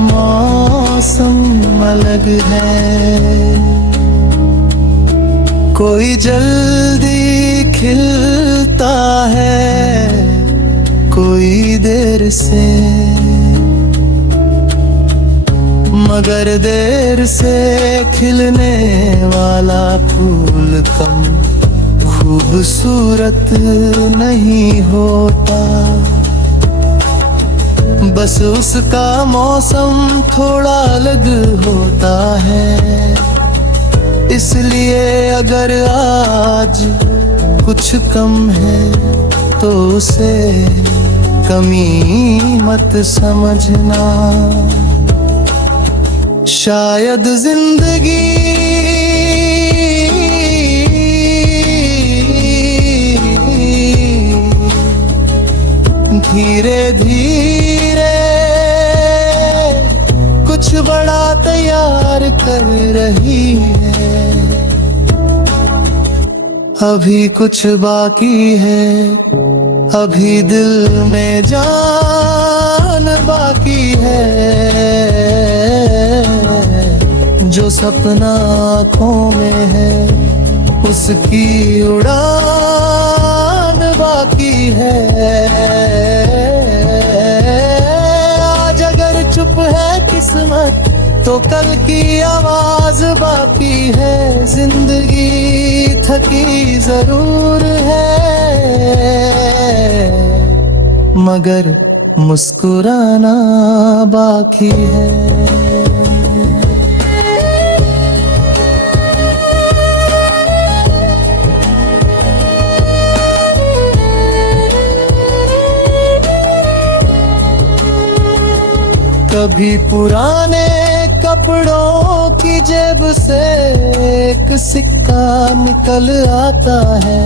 मौसम अलग है, कोई जल्दी खिलता है, कोई देर से, मगर देर से खिलने वाला फूल कम खूबसूरत नहीं होता, बस उसका मौसम थोड़ा अलग होता है। इसलिए अगर आज कुछ कम है तो उसे कमी मत समझना, शायद जिंदगी धीरे धीरे कुछ बड़ा तैयार कर रही है, अभी कुछ बाकी है, अभी दिल में जान बाकी है, जो सपना आँखों में है उसकी उड़ान बाकी है। आज अगर चुप है किस्मत तो कल की आवाज बाकी है, जिंदगी थकी जरूर है, मगर मुस्कुराना बाकी है। कभी पुराने कपड़ों की जेब से एक सिक्का निकल आता है,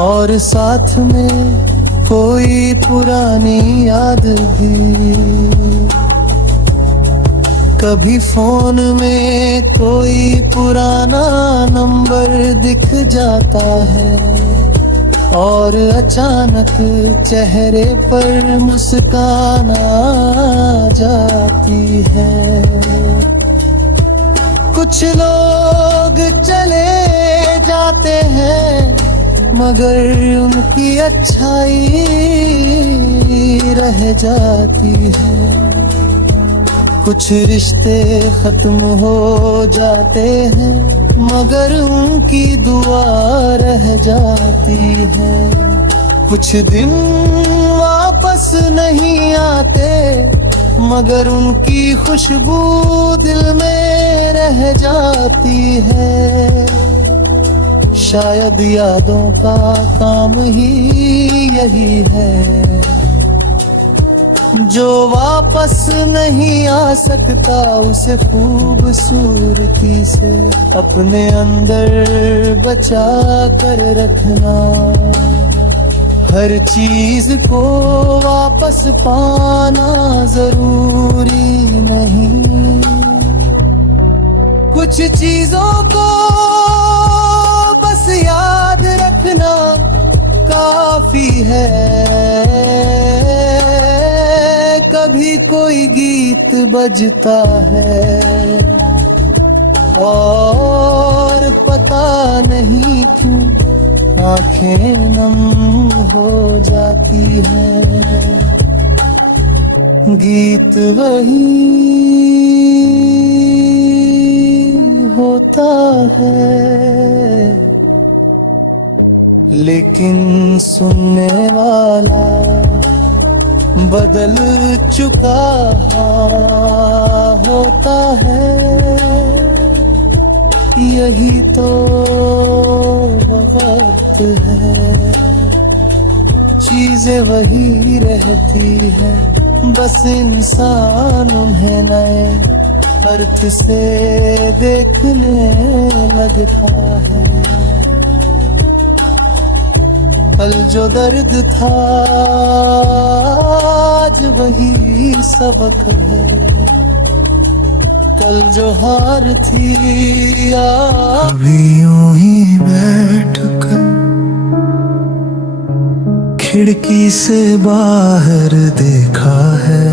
और साथ में कोई पुरानी याद भी। कभी फोन में कोई पुराना नंबर दिख जाता है, और अचानक चेहरे पर मुस्कान आ जाती है। कुछ लोग चले जाते हैं, मगर उनकी अच्छाई रह जाती है। कुछ रिश्ते खत्म हो जाते हैं, मगर उनकी दुआ रह जाती है। कुछ दिन वापस नहीं आते, मगर उनकी खुशबू दिल में रह जाती है। शायद यादों का काम ही यही है, जो वापस नहीं आ सकता उसे खूबसूरती से अपने अंदर बचा कर रखना। हर चीज को वापस पाना जरूरी नहीं, कुछ चीजों को बस याद रखना काफी है। कभी कोई गीत बजता है और पता नहीं क्यों आंखें नम हो जाती है। गीत वही होता है, लेकिन सुनने वाला बदल चुका होता है। यही तो वक्त है, चीजें वही रहती है, बस इंसान उन्हें नए अर्थ से देखने लगता है। कल जो दर्द था आज वही सबक है, कल जो हार थी कभी यूं ही बैठकर खिड़की से बाहर देखा है,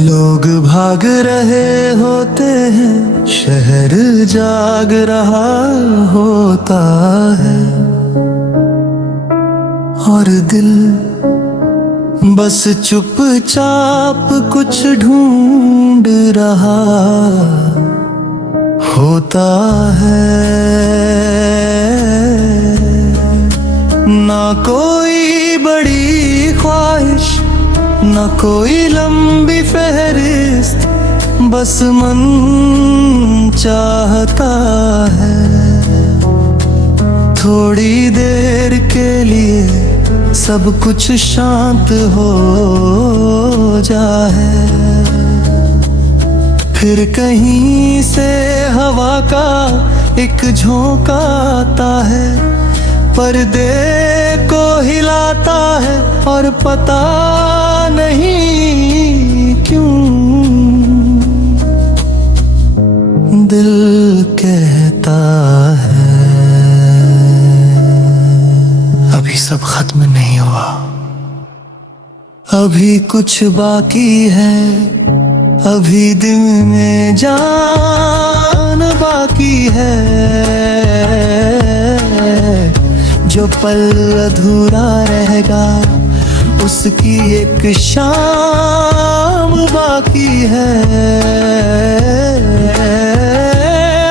लोग भाग रहे होते हैं, शहर जाग रहा होता है, और दिल बस चुपचाप कुछ ढूंढ रहा होता है। ना कोई बड़ी ख्वाहिश, ना कोई लंबी फहरिस्त, बस मन चाहता है थोड़ी देर के लिए सब कुछ शांत हो जाए। फिर कहीं से हवा का एक झोंका आता है, पर्दे को हिलाता है, और पता नहीं क्यों दिल कहता है अभी सब खत्म नहीं हुआ, अभी कुछ बाकी है, अभी दिल में जान बाकी है। जो पल अधूरा रहेगा उसकी एक शाम बाकी है।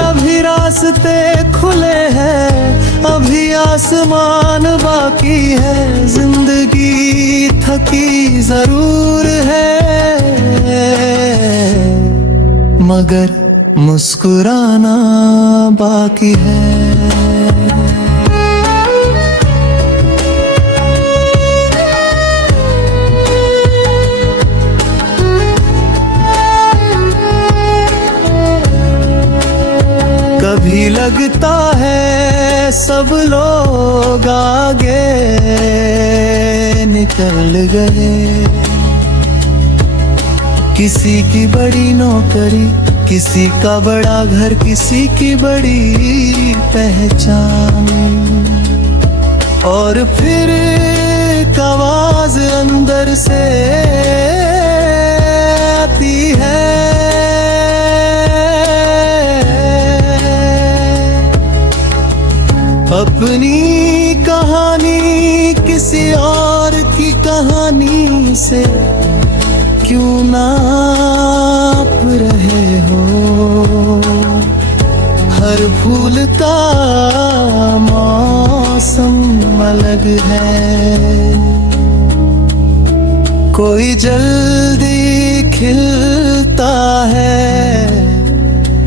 अभी रास्ते खुले हैं, अभी आसमान बाकी है। जिंदगी थकी जरूर है, मगर मुस्कुराना बाकी है। कभी लगता है सब लोग आगे निकल गए। किसी की बड़ी नौकरी, किसी का बड़ा घर, किसी की बड़ी पहचान। और फिर एक आवाज अंदर से आती है, अपनी कहानी किसी और की कहानी से क्यों नाप रहे हो। हर फूल का मौसम अलग है, कोई जल्दी खिलता है,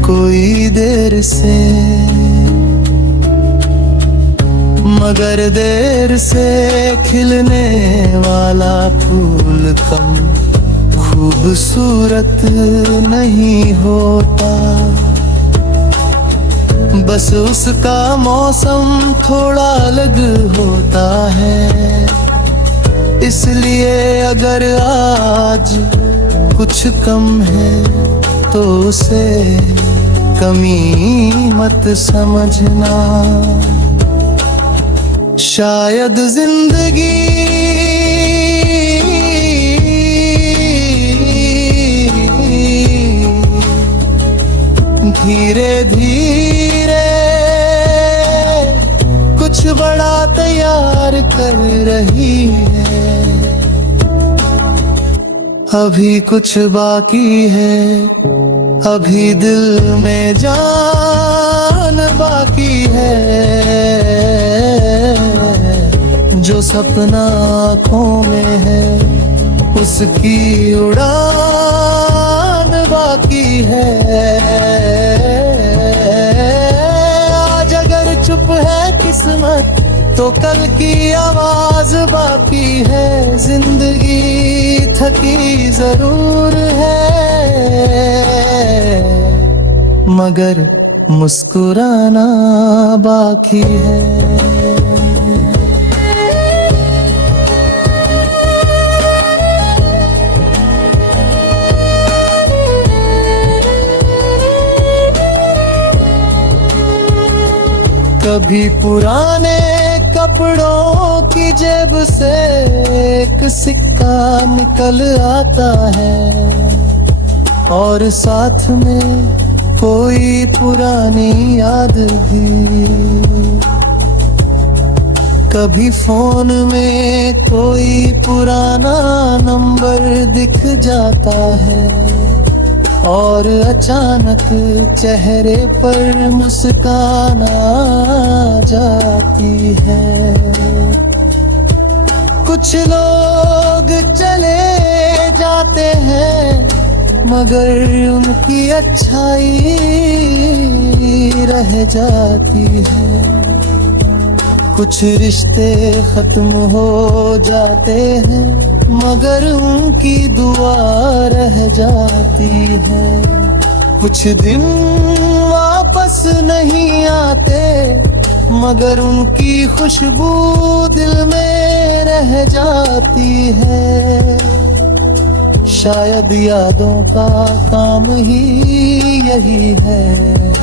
कोई देर से। मगर देर से खिलने वाला फूल कम खूबसूरत नहीं होता, बस उसका मौसम थोड़ा अलग होता है। इसलिए अगर आज कुछ कम है तो उसे कमी मत समझना। शायद जिंदगी धीरे धीरे कुछ बड़ा तैयार कर रही है। अभी कुछ बाकी है, अभी दिल में जान बाकी है। जो सपना आँखों में है उसकी उड़ान बाकी है। आज अगर चुप है किस्मत तो कल की आवाज बाकी है। जिंदगी थकी जरूर है, मगर मुस्कुराना बाकी है। कभी पुराने कपड़ों की जेब से एक सिक्का निकल आता है, और साथ में कोई पुरानी याद भी। कभी फोन में कोई पुराना नंबर दिख जाता है, और अचानक चेहरे पर मुस्कान आ जाती है। कुछ लोग चले जाते हैं मगर उनकी अच्छाई रह जाती है। कुछ रिश्ते खत्म हो जाते हैं मगर उनकी दुआ रह जाती है। कुछ दिन वापस नहीं आते मगर उनकी खुशबू दिल में रह जाती है। शायद यादों का काम ही यही है,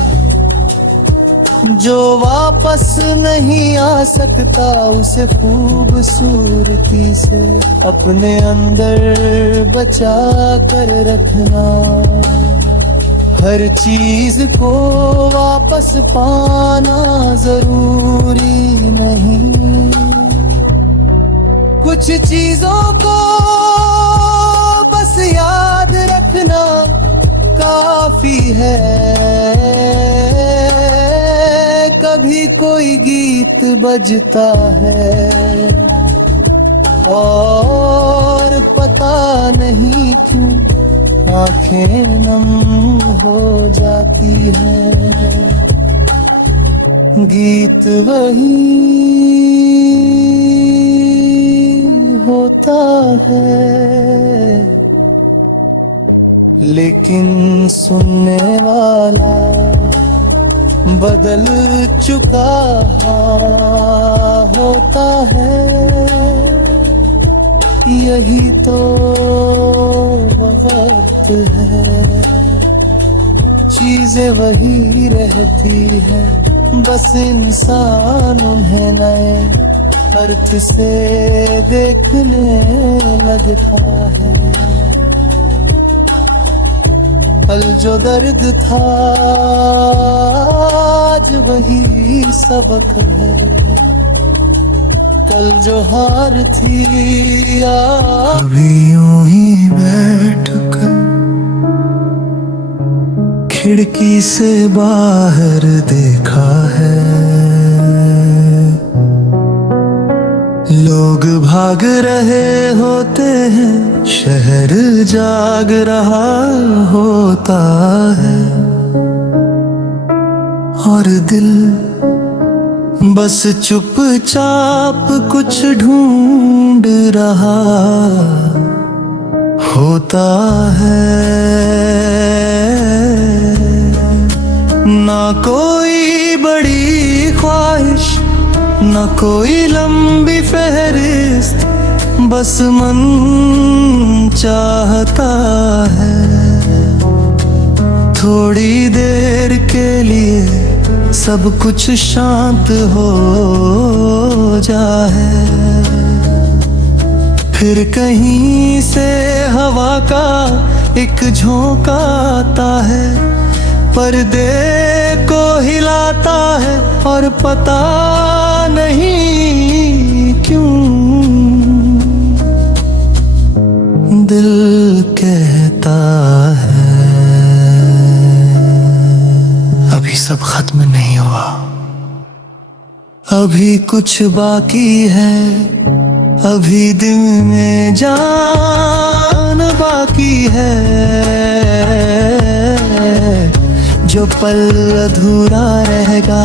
जो वापस नहीं आ सकता उसे खूबसूरती से अपने अंदर बचा कर रखना। हर चीज को वापस पाना जरूरी नहीं, कुछ चीजों को बस याद रखना काफी है। कभी कोई गीत बजता है और पता नहीं क्यों आंखें नम हो जाती है। गीत वही होता है, लेकिन सुनने वाला बदल चुका होता है। यही तो वक्त है, चीजें वही रहती है, बस इंसान उन्हें नए अर्थ से देखने लगता है। कल जो दर्द था आज वही सबक है, कल जो हार थी कभी यूं ही बैठकर खिड़की से बाहर देखा है। लोग भाग रहे होते हैं, शहर जाग रहा होता है, और दिल बस चुपचाप कुछ ढूंढ रहा होता है। ना कोई बड़ी ख्वाहिश, ना कोई लंबी फहरिस्त, बस मन चाहता है थोड़ी देर के लिए सब कुछ शांत हो जाए। फिर कहीं से हवा का एक झोंका आता है, पर्दे को हिलाता है, और पता नहीं क्यों दिल कहता है अभी सब खत्म नहीं हुआ, अभी कुछ बाकी है, अभी दिल में जान बाकी है। जो पल अधूरा रहेगा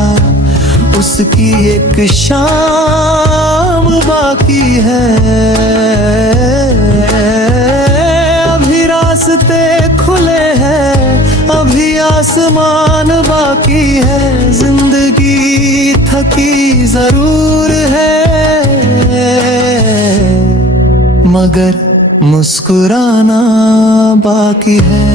उसकी एक शाम बाकी है। अभी रास्ते खुले हैं, अभी आसमान बाकी है, जिंदगी थकी जरूर है, मगर मुस्कुराना बाकी है।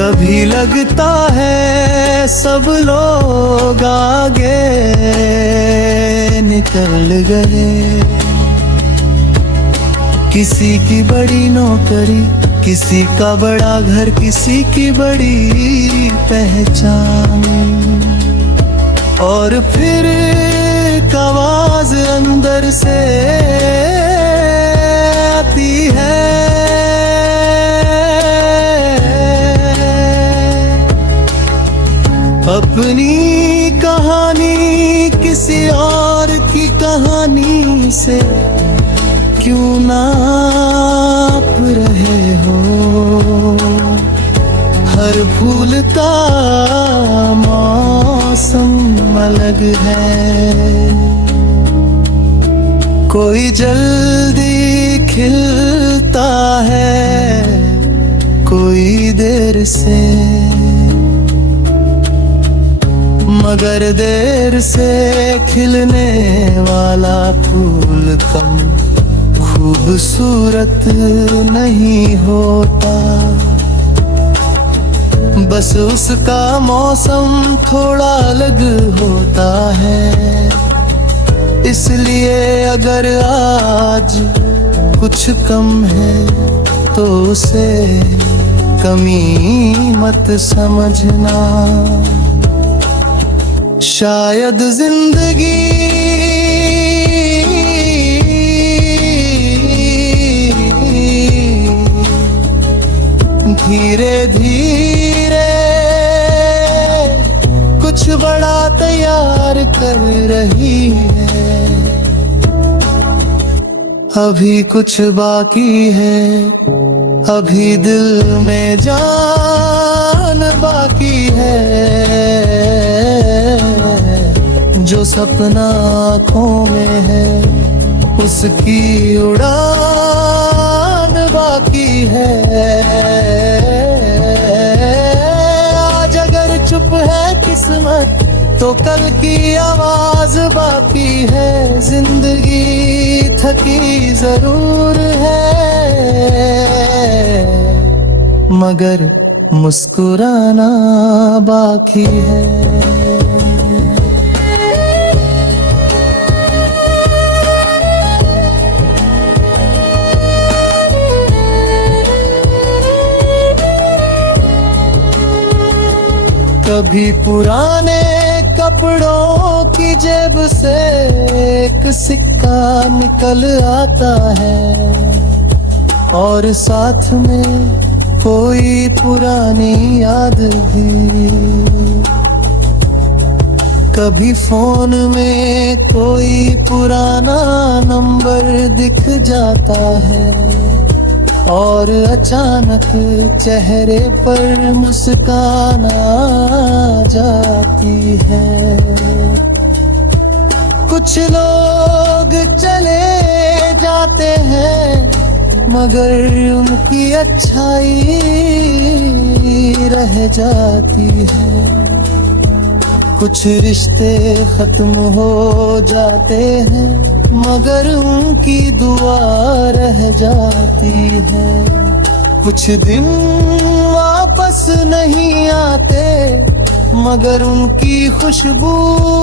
कभी लगता है सब लोग आगे निकल गए, किसी की बड़ी नौकरी, किसी का बड़ा घर, किसी की बड़ी पहचान, और फिर एक आवाज अंदर से आती है, अपनी कहानी किसी और की कहानी से क्यों नाप रहे हो। हर फूल का मौसम अलग है, कोई जल्दी खिलता है, कोई देर से, मगर देर से खिलने वाला फूल कम खूबसूरत नहीं होता, बस उसका मौसम थोड़ा अलग होता है। इसलिए अगर आज कुछ कम है तो उसे कमी मत समझना। शायद जिंदगी धीरे धीरे कुछ बड़ा तैयार कर रही है। अभी कुछ बाकी है, अभी दिल में जान बाकी है। जो सपना आँखों में है उसकी उड़ान बाकी है। आज अगर चुप है किस्मत तो कल की आवाज बाकी है। जिंदगी थकी जरूर है मगर मुस्कुराना बाकी है। कभी पुराने कपड़ों की जेब से एक सिक्का निकल आता है और साथ में कोई पुरानी याद भी। कभी फोन में कोई पुराना नंबर दिख जाता है और अचानक चेहरे पर मुस्कान आ जाती है। कुछ लोग चले जाते हैं मगर उनकी अच्छाई रह जाती है। कुछ रिश्ते खत्म हो जाते हैं मगर उनकी दुआ रह जाती है। कुछ दिन वापस नहीं आते मगर उनकी खुशबू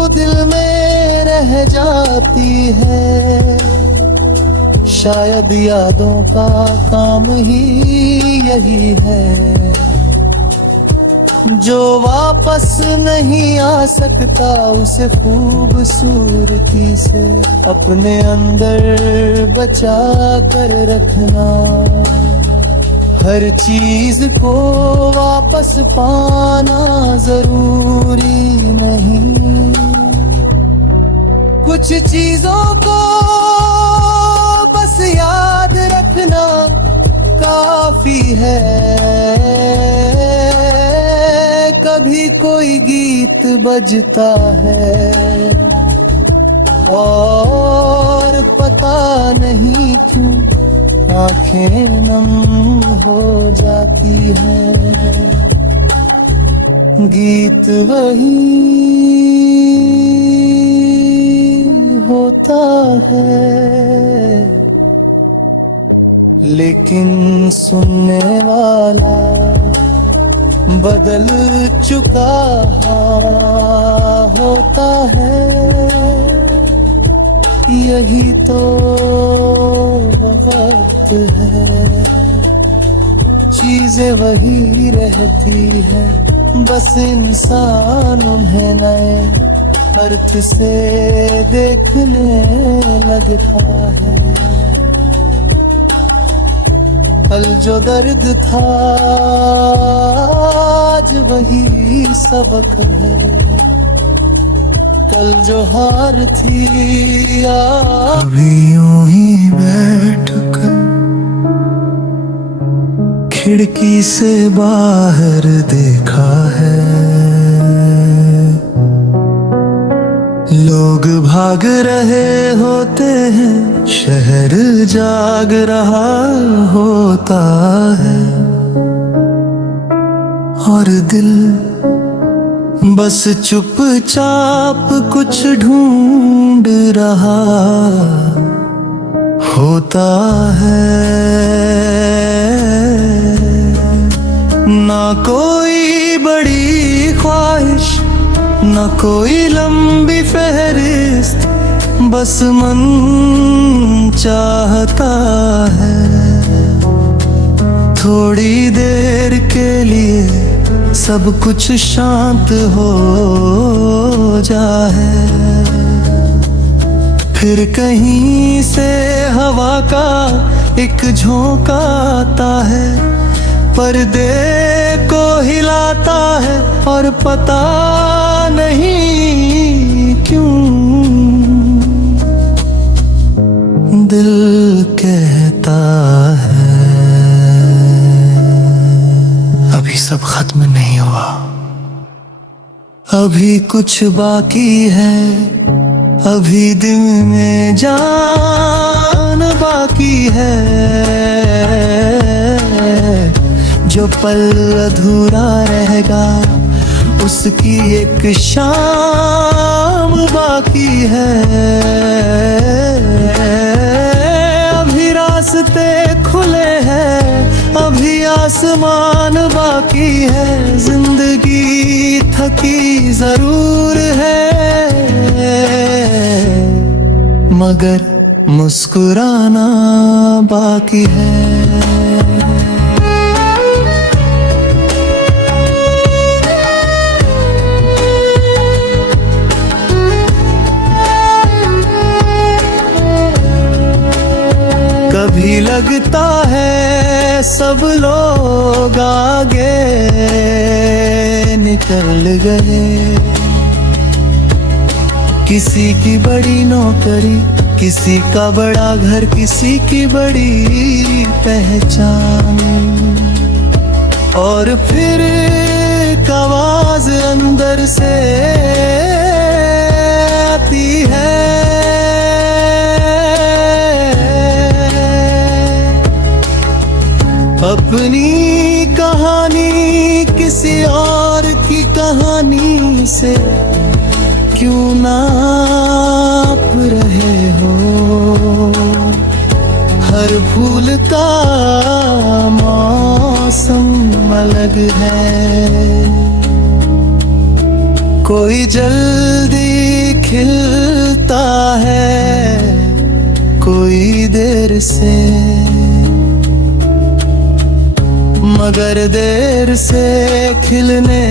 दिल में रह जाती है। शायद यादों का काम ही यही है, जो वापस नहीं आ सकता उसे खूबसूरती से अपने अंदर बचा कर रखना। हर चीज को वापस पाना जरूरी नहीं, कुछ चीजों को बस याद रखना काफी है। कभी कोई गीत बजता है और पता नहीं क्यों आंखें नम हो जाती है। गीत वही होता है लेकिन सुनने वाला बदल चुका होता है। यही तो वक्त है, चीजें वही रहती है, बस इंसान उन्हें नए अर्थ से देखने लगता है। कल जो दर्द था आज वही सबक है, कल जो हार थी आज। कभी यूं ही बैठ कर खिड़की से बाहर देखा है, लोग भाग रहे होते हैं, शहर जाग रहा होता है, और दिल बस चुपचाप कुछ ढूंढ रहा होता है। ना कोई बड़ी ख्वाहिश, ना कोई लंबी फहरिस्त, बस मन चाहता है थोड़ी देर के लिए सब कुछ शांत हो जाए। फिर कहीं से हवा का एक झोंका आता है, पर्दे को हिलाता है और पता नहीं क्यों दिल कहता है अभी सब खत्म नहीं हुआ, अभी कुछ बाकी है, अभी दिल में जान बाकी है। जो पल अधूरा रहेगा उसकी एक शाम बाकी है। अभी रास्ते खुले हैं, अभी आसमान बाकी है, जिंदगी थकी जरूर है मगर मुस्कुराना बाकी है। कभी लगता है सब लोग आगे निकल गए, किसी की बड़ी नौकरी, किसी का बड़ा घर, किसी की बड़ी पहचान, और फिर एक आवाज अंदर से आती है, अपनी कहानी किसी और की कहानी से क्यों नाप रहे हो। हर फूल का मौसम अलग है, कोई जल्दी खिलता है, कोई देर से, मगर देर से खिलने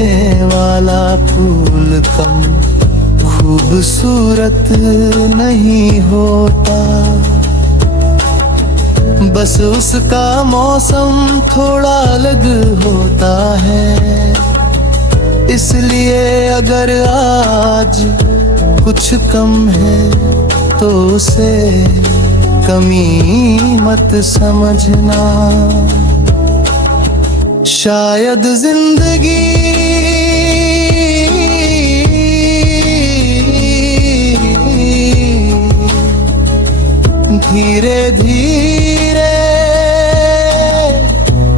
वाला फूल कम खूबसूरत नहीं होता, बस उसका मौसम थोड़ा अलग होता है। इसलिए अगर आज कुछ कम है तो उसे कमी मत समझना, शायद जिंदगी धीरे धीरे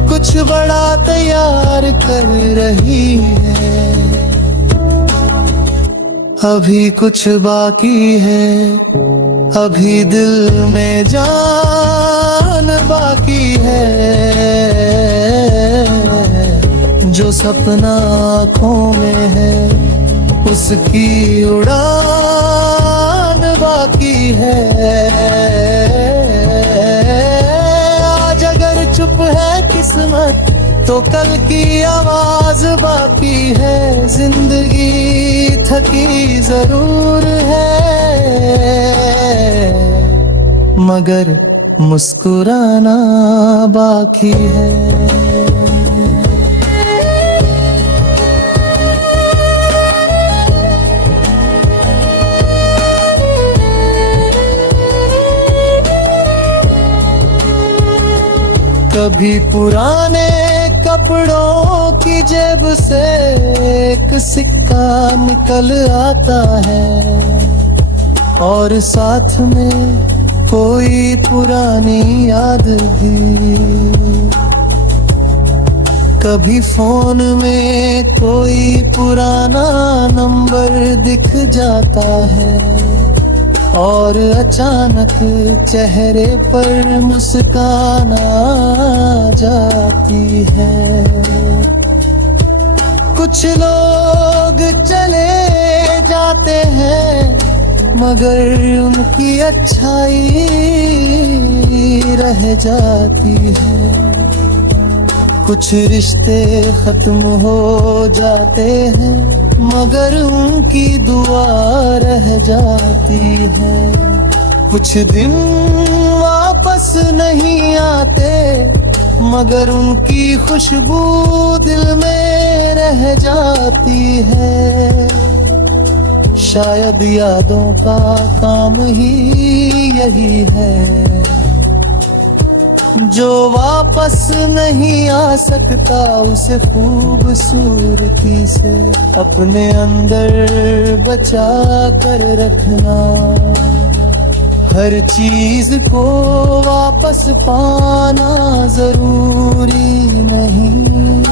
कुछ बड़ा तैयार कर रही है। अभी कुछ बाकी है, अभी दिल में जान बाकी है, जो सपना आँखों में है उसकी उड़ान बाकी है। आज अगर चुप है किस्मत तो कल की आवाज बाकी है, जिंदगी थकी जरूर है मगर मुस्कुराना बाकी है। कभी पुराने कपड़ों की जेब से एक सिक्का निकल आता है और साथ में कोई पुरानी याद भी। कभी फोन में कोई पुराना नंबर दिख जाता है और अचानक चेहरे पर मुस्कान आ जाती है। कुछ लोग चले जाते हैं मगर उनकी अच्छाई रह जाती है। कुछ रिश्ते खत्म हो जाते हैं मगर उनकी दुआ रह जाती है। कुछ दिन वापस नहीं आते मगर उनकी खुशबू दिल में रह जाती है। शायद यादों का काम ही यही है जो वापस नहीं आ सकता, उसे खूबसूरती से अपने अंदर बचा कर रखना। हर चीज को वापस पाना जरूरी नहीं,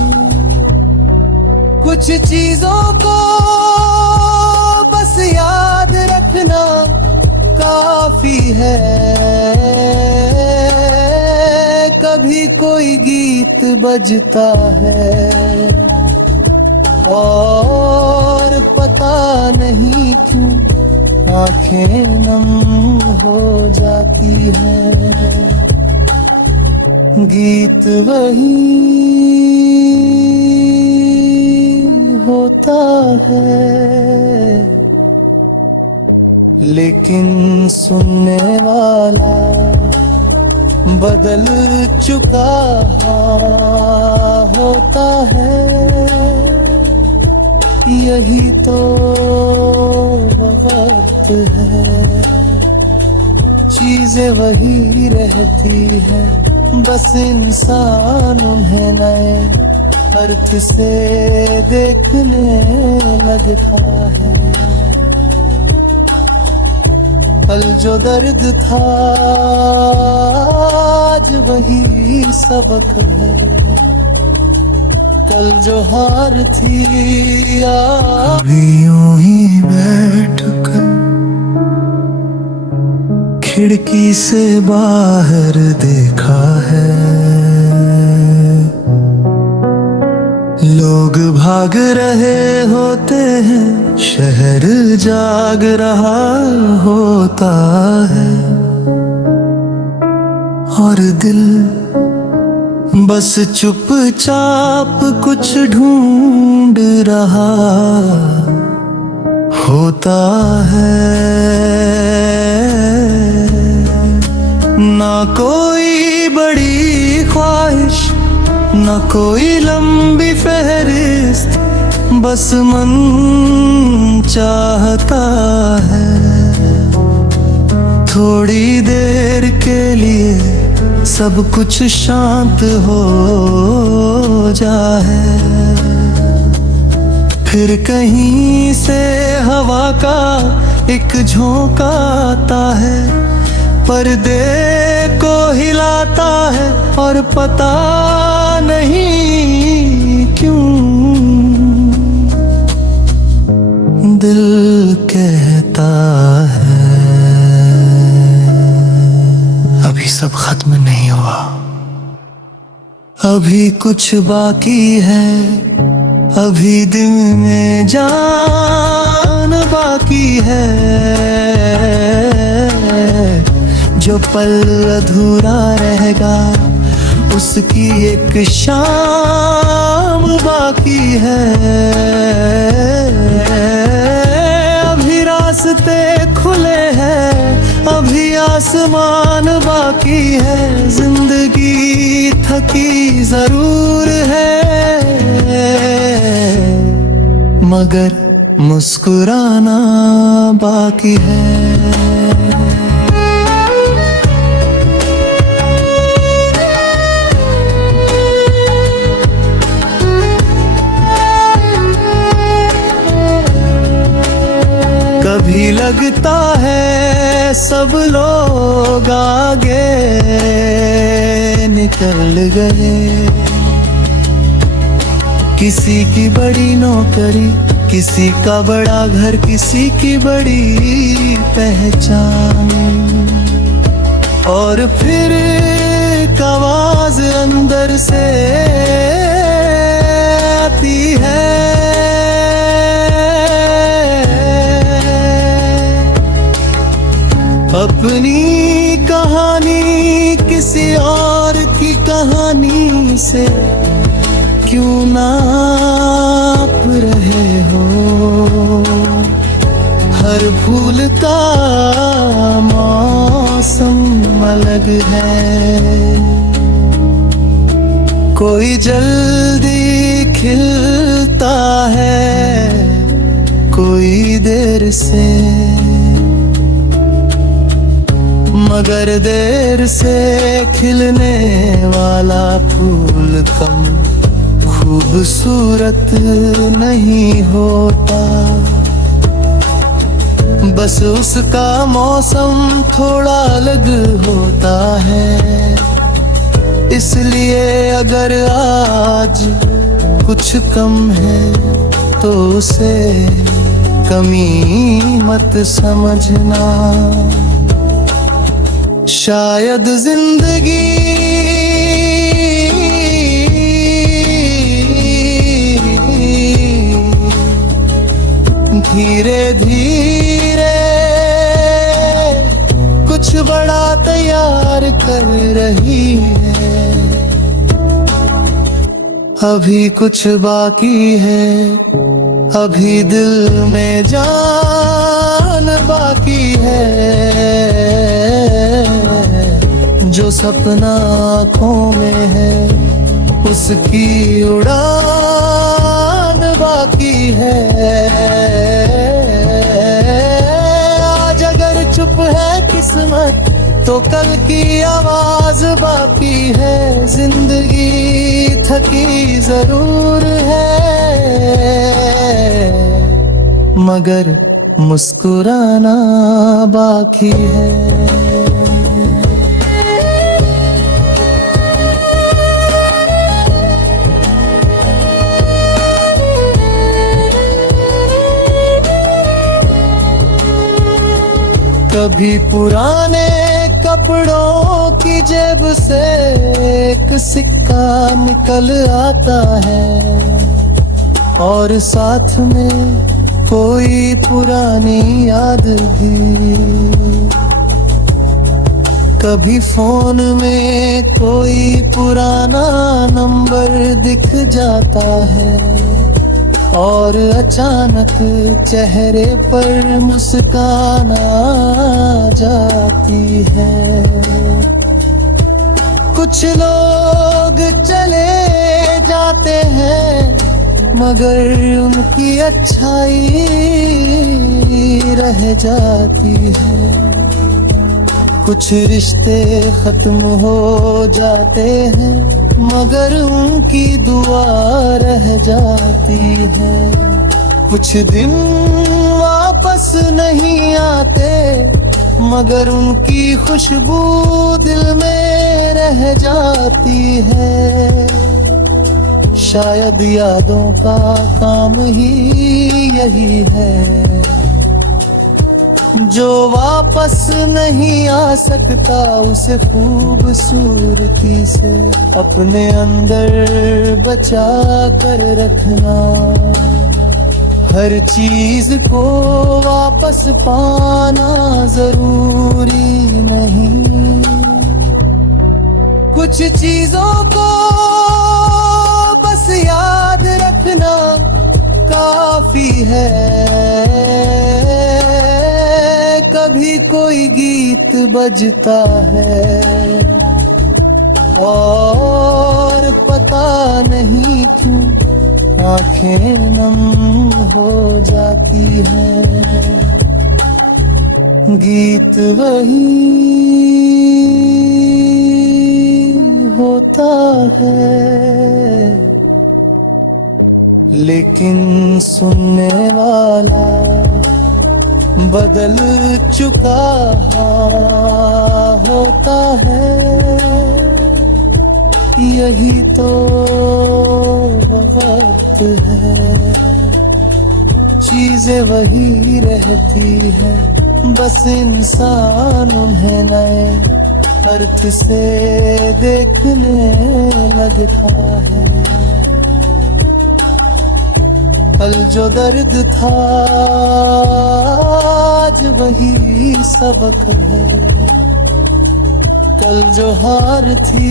कुछ चीजों को बस याद रखना काफी है। कभी कोई गीत बजता है और पता नहीं क्यों आंखें नम हो जाती है। गीत वही होता है लेकिन सुनने वाला बदल चुका होता है। यही तो वक्त है, चीजें वही रहती है, बस इंसान उन्हें नए अर्थ से देखने लगता है। कल जो दर्द था आज वही सबक है, कल जो हार थी कभी यूं ही बैठकर खिड़की से बाहर देखा है। लोग भाग रहे होते हैं, शहर जाग रहा होता है और दिल बस चुपचाप कुछ ढूंढ रहा होता है। ना कोई बड़ी ख्वाहिश, ना कोई लंबी फहरिस्त, बस मन चाहता है थोड़ी देर के लिए सब कुछ शांत हो जाए। फिर कहीं से हवा का एक झोंका आता है, पर्दे को हिलाता है और पता नहीं क्यों दिल कहता है अभी सब खत्म नहीं हुआ, अभी कुछ बाकी है, अभी दिल में जान बाकी है। जो पल अधूरा रहेगा उसकी एक शाम बाकी है। अभी रास्ते खुले हैं, अभी आसमान बाकी है, जिंदगी थकी जरूर है मगर मुस्कुराना बाकी है। कभी लगता है सब लोग आगे निकल गए, किसी की बड़ी नौकरी, किसी का बड़ा घर, किसी की बड़ी पहचान, और फिर एक आवाज अंदर से आती है, जल्दी खिलता है, कोई देर से, मगर देर से खिलने वाला फूल कम खूबसूरत नहीं होता। बस उसका मौसम थोड़ा अलग होता है। इसलिए अगर आज कुछ कम है तो उसे कमी मत समझना। शायद जिंदगी धीरे धीरे कुछ बड़ा तैयार कर रही है। अभी कुछ बाकी है, अभी दिल में जान बाकी है। जो सपना आँखों में है उसकी उड़ान बाकी है। आज अगर चुप है किस्मत तो कल की आवाज बाकी है। जिंदगी थकी जरूर है मगर मुस्कुराना बाकी है। कभी पुराने कपड़ों की जेब से एक सिक्का निकल आता है और साथ में कोई पुरानी याद भी। कभी फोन में कोई पुराना नंबर दिख जाता है और अचानक चेहरे पर मुस्कान आ जाती है। कुछ लोग चले जाते हैं मगर उनकी अच्छाई रह जाती है। कुछ रिश्ते खत्म हो जाते हैं मगर उनकी दुआ रह जाती है। कुछ दिन वापस नहीं आते मगर उनकी खुशबू दिल में रह जाती है। शायद यादों का काम ही यही है, जो वापस नहीं आ सकता उसे खूबसूरती से अपने अंदर बचा कर रखना। हर चीज को वापस पाना जरूरी नहीं, कुछ चीजों को बस याद रखना काफी है। कभी कोई गीत बजता है और पता नहीं क्यों आंखें नम हो जाती है। गीत वही होता है लेकिन सुनने वाला बदल चुका होता है। यही तो वक्त है, चीजें वही रहती है, बस इंसान उन्हें नए अर्थ से देखने लगता है। कल जो दर्द था आज वही सबक है, कल जो हार थी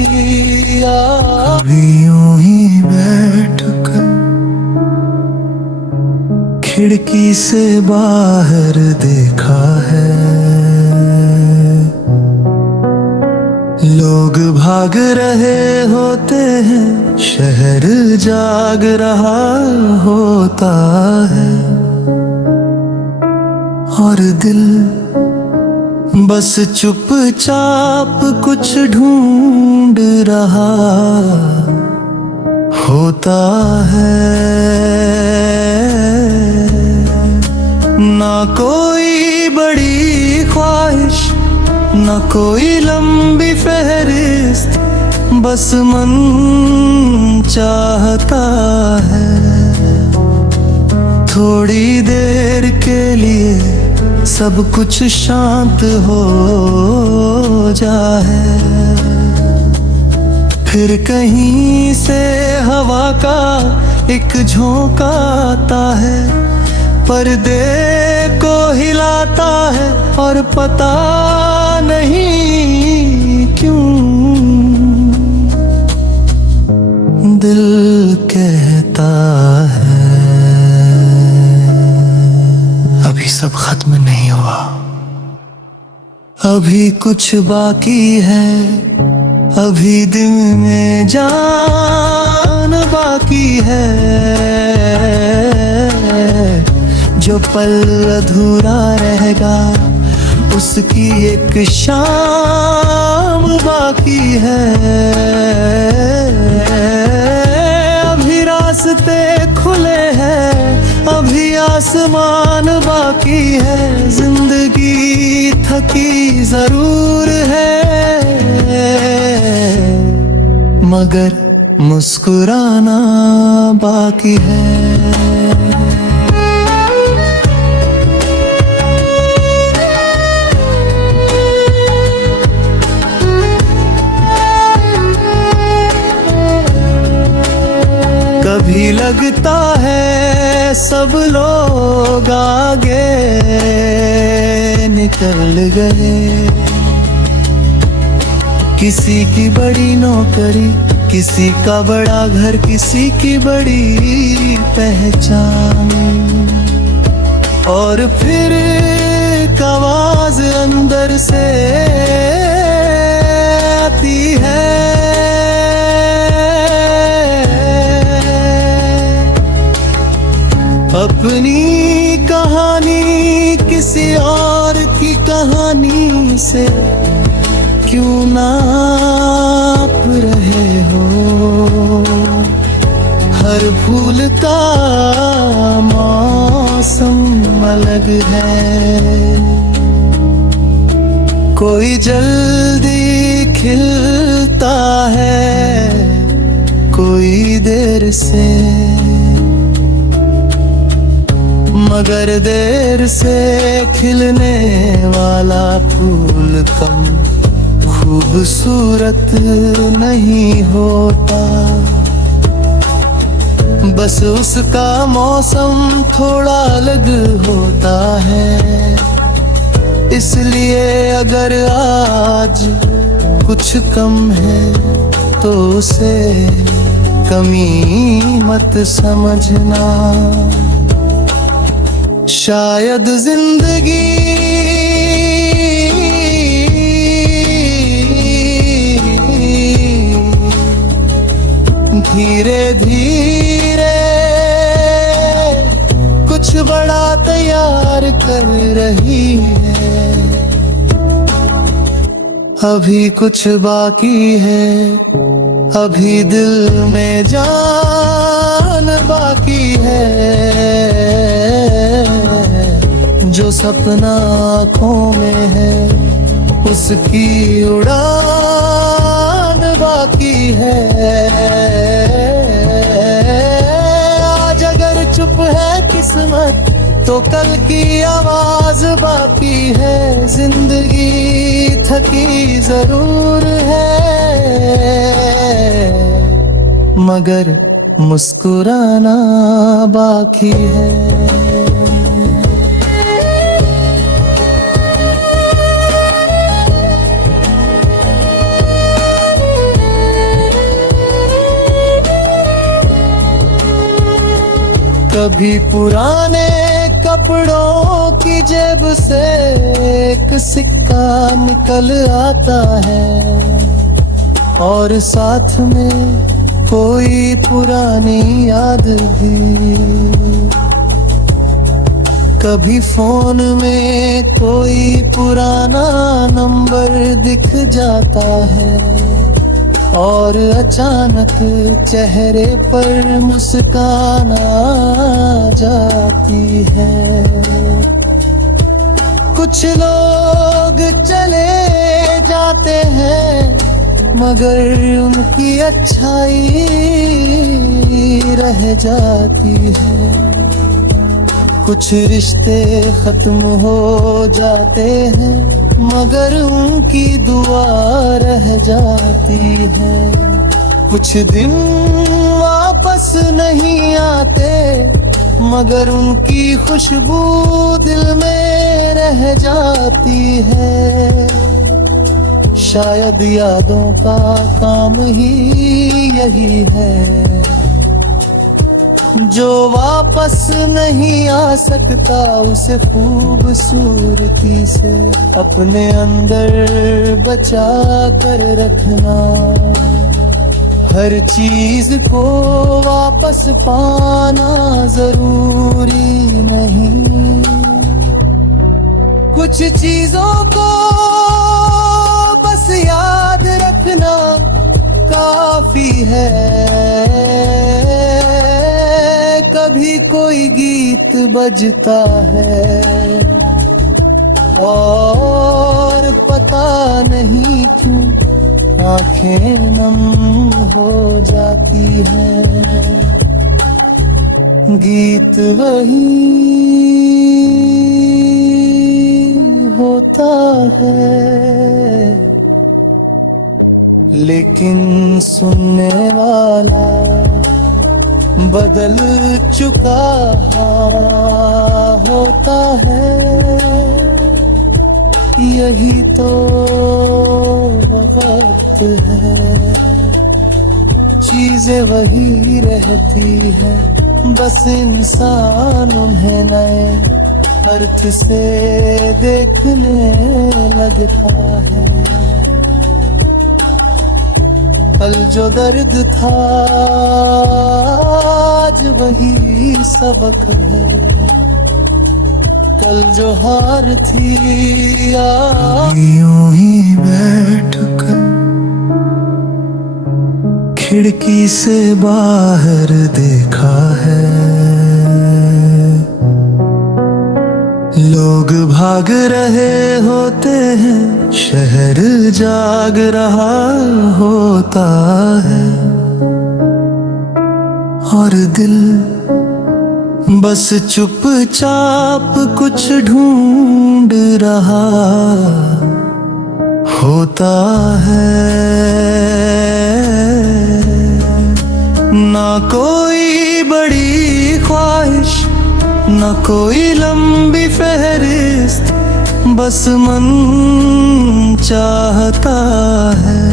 कभी यूं ही बैठकर खिड़की से बाहर देखा है, लोग भाग रहे होते हैं, शहर जाग रहा होता है, और दिल बस चुपचाप कुछ ढूंढ रहा होता है। ना कोई बड़ी ख्वाहिश, ना कोई लंबी फहरिस्त, बस मन चाहता है थोड़ी देर के लिए सब कुछ शांत हो जाए। फिर कहीं से हवा का एक झोंका आता है, पर्दे को हिलाता है, और पता नहीं क्यों दिल कहता है अभी सब खत्म नहीं हुआ, अभी कुछ बाकी है, अभी दिल में जान बाकी है। जो पल अधूरा रहेगा उसकी एक शाम बाकी है। अभी रास्ते खुले हैं, अभी आसमान बाकी है, जिंदगी थकी जरूर है, मगर मुस्कुराना बाकी है। कभी लगता है सब लोग आगे निकल गए, किसी की बड़ी नौकरी, किसी का बड़ा घर, किसी की बड़ी पहचान, और फिर एक आवाज अंदर से आती है, अपनी कहानी किसी और की कहानी से क्यों नाप रहे हो। हर फूल का मौसम अलग है, कोई जल्दी खिलता है, कोई देर से, मगर देर से खिलने वाला फूल कम खूबसूरत नहीं होता, बस उसका मौसम थोड़ा अलग होता है। इसलिए अगर आज कुछ कम है तो उसे कमी मत समझना, शायद जिंदगी धीरे धीरे कुछ बड़ा तैयार कर रही है, अभी कुछ बाकी है, अभी दिल में जान बाकी है, जो सपना आँखों में है उसकी उड़ान बाकी है। आज अगर चुप है किस्मत तो कल की आवाज बाकी है, जिंदगी थकी जरूर है, मगर मुस्कुराना बाकी है। कभी पुराने कपड़ों की जेब से एक सिक्का निकल आता है, और साथ में कोई पुरानी याद भी। कभी फोन में कोई पुराना नंबर दिख जाता है और अचानक चेहरे पर मुस्कान आ जाती है। कुछ लोग चले जाते हैं मगर उनकी अच्छाई रह जाती है। कुछ रिश्ते खत्म हो जाते हैं मगर उनकी दुआ रह जाती है। कुछ दिन वापस नहीं आते मगर उनकी खुशबू दिल में रह जाती है। शायद यादों का काम ही यही है, जो वापस नहीं आ सकता उसे खूबसूरती से अपने अंदर बचा कर रखना। हर चीज को वापस पाना जरूरी नहीं, कुछ चीजों को बस याद रखना काफी है। कभी कोई गीत बजता है और पता नहीं क्यों आंखें नम हो जाती है। गीत वही होता है लेकिन सुनने वाला बदल चुका होता है। यही तो वक्त है, चीजें वही रहती है, बस इंसान उन्हें नए अर्थ से देखने लगता है। कल जो दर्द था आज वही सबक है, कल जो हार थी यूं ही बैठकर खिड़की से बाहर देखा है। लोग भाग रहे होते हैं, शहर जाग रहा होता है और दिल बस चुपचाप कुछ ढूंढ रहा होता है। ना कोई बड़ी ख्वाहिश ना कोई लंबी फहरिस्त, बस मन चाहता है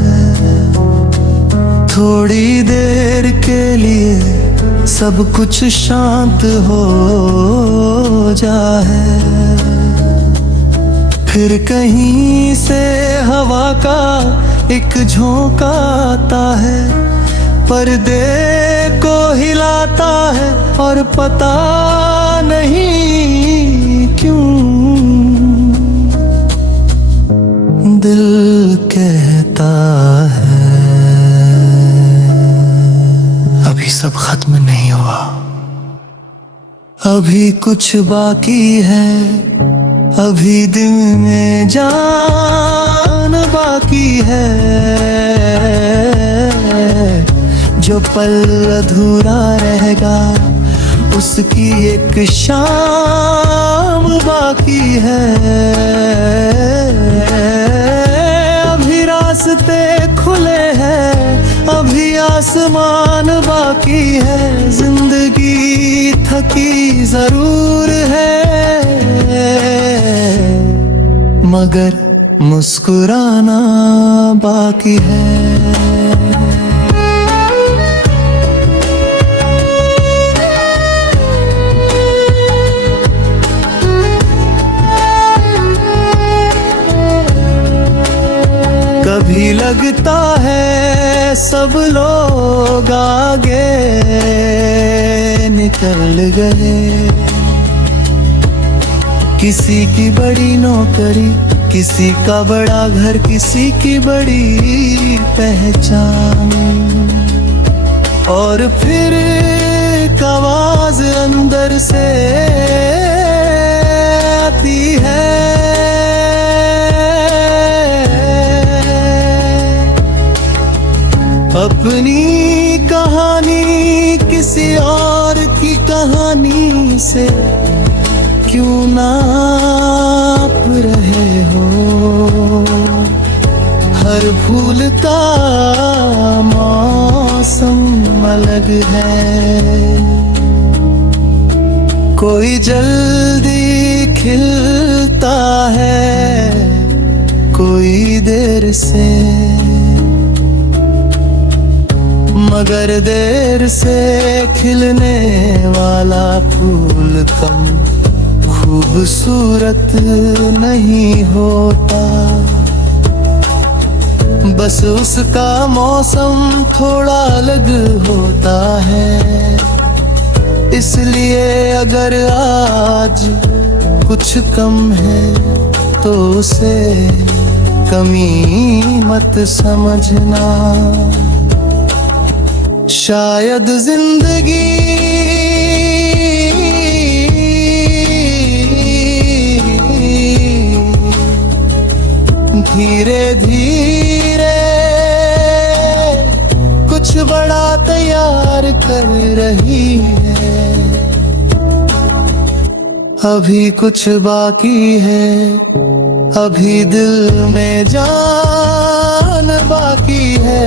थोड़ी देर के लिए सब कुछ शांत हो जाए। फिर कहीं से हवा का एक झोंका आता है, पर्दे को हिलाता है और पता नहीं क्यों दिल कहता है अभी सब खत्म नहीं हुआ, अभी कुछ बाकी है, अभी दिन में जान बाकी है। जो पल अधूरा रहेगा उसकी एक शाम बाकी है। अभी रास्ते खुले हैं, अभी आसमान बाकी है, जिंदगी थकी जरूर है मगर मुस्कुराना बाकी है। कभी लगता है सब लोग आगे निकल गए। किसी की बड़ी नौकरी, किसी का बड़ा घर, किसी की बड़ी पहचान, और फिर एक आवाज अंदर से आती है, अपनी कहानी किसी और की कहानी से क्यों नाप रहे हो। हर फूल का मौसम अलग है, कोई जल्दी खिलता है, कोई देर से, मगर देर से खिलने वाला फूल कम खूबसूरत नहीं होता, बस उसका मौसम थोड़ा अलग होता है। इसलिए अगर आज कुछ कम है तो उसे कमी मत समझना। शायद जिंदगी धीरे धीरे कुछ बड़ा तैयार कर रही है। अभी कुछ बाकी है, अभी दिल में जान बाकी है,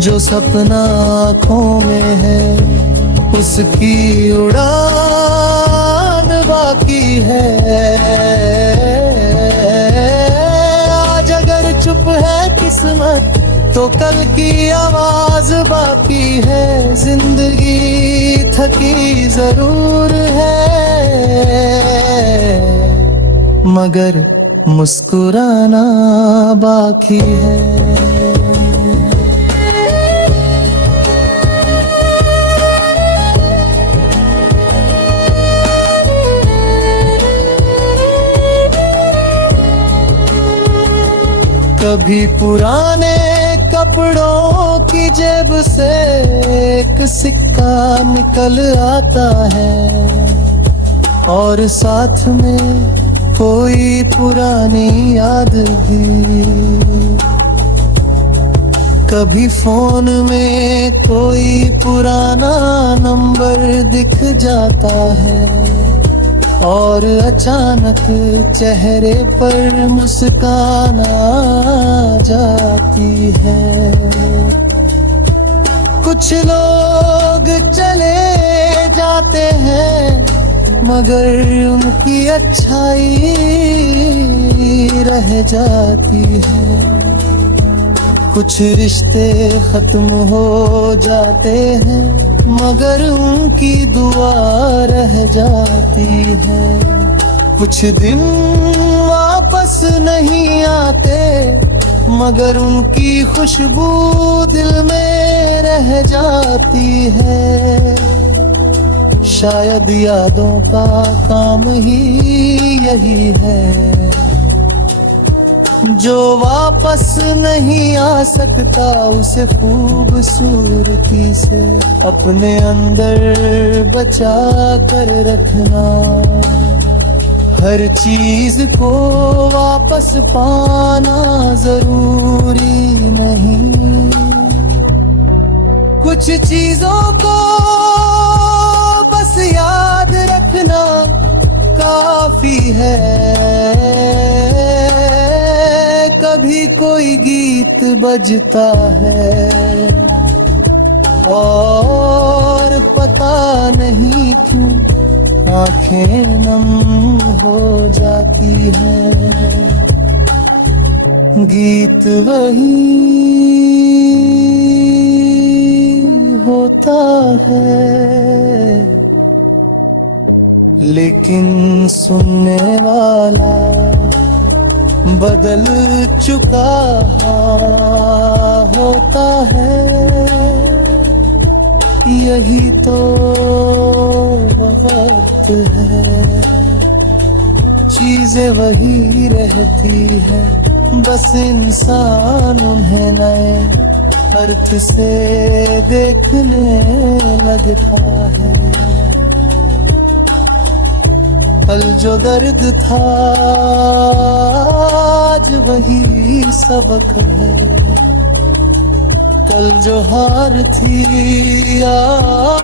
जो सपना आँखों में है उसकी उड़ान बाकी है। आज अगर चुप है किस्मत तो कल की आवाज बाकी है। जिंदगी थकी जरूर है मगर मुस्कुराना बाकी है। कभी पुराने कपड़ों की जेब से एक सिक्का निकल आता है और साथ में कोई पुरानी याद भी। कभी फोन में कोई पुराना नंबर दिख जाता है और अचानक चेहरे पर मुस्कान आ जाती है। कुछ लोग चले जाते हैं मगर उनकी अच्छाई रह जाती है। कुछ रिश्ते खत्म हो जाते हैं मगर उनकी दुआ रह जाती है। कुछ दिन वापस नहीं आते मगर उनकी खुशबू दिल में रह जाती है। शायद यादों का काम ही यही है, जो वापस नहीं आ सकता उसे खूबसूरती से अपने अंदर बचा कर रखना। हर चीज को वापस पाना जरूरी नहीं, कुछ चीजों को बस याद रखना काफी है। कभी कोई गीत बजता है और पता नहीं क्यों आंखें नम हो जाती है। गीत वही होता है लेकिन सुनने वाला बदल चुका होता है, यही तो वक्त है। चीजें वही रहती है, बस इंसान उन्हें नए अर्थ से देखने लगता है। कल जो दर्द था आज वही सबक है, कल जो हार थी आज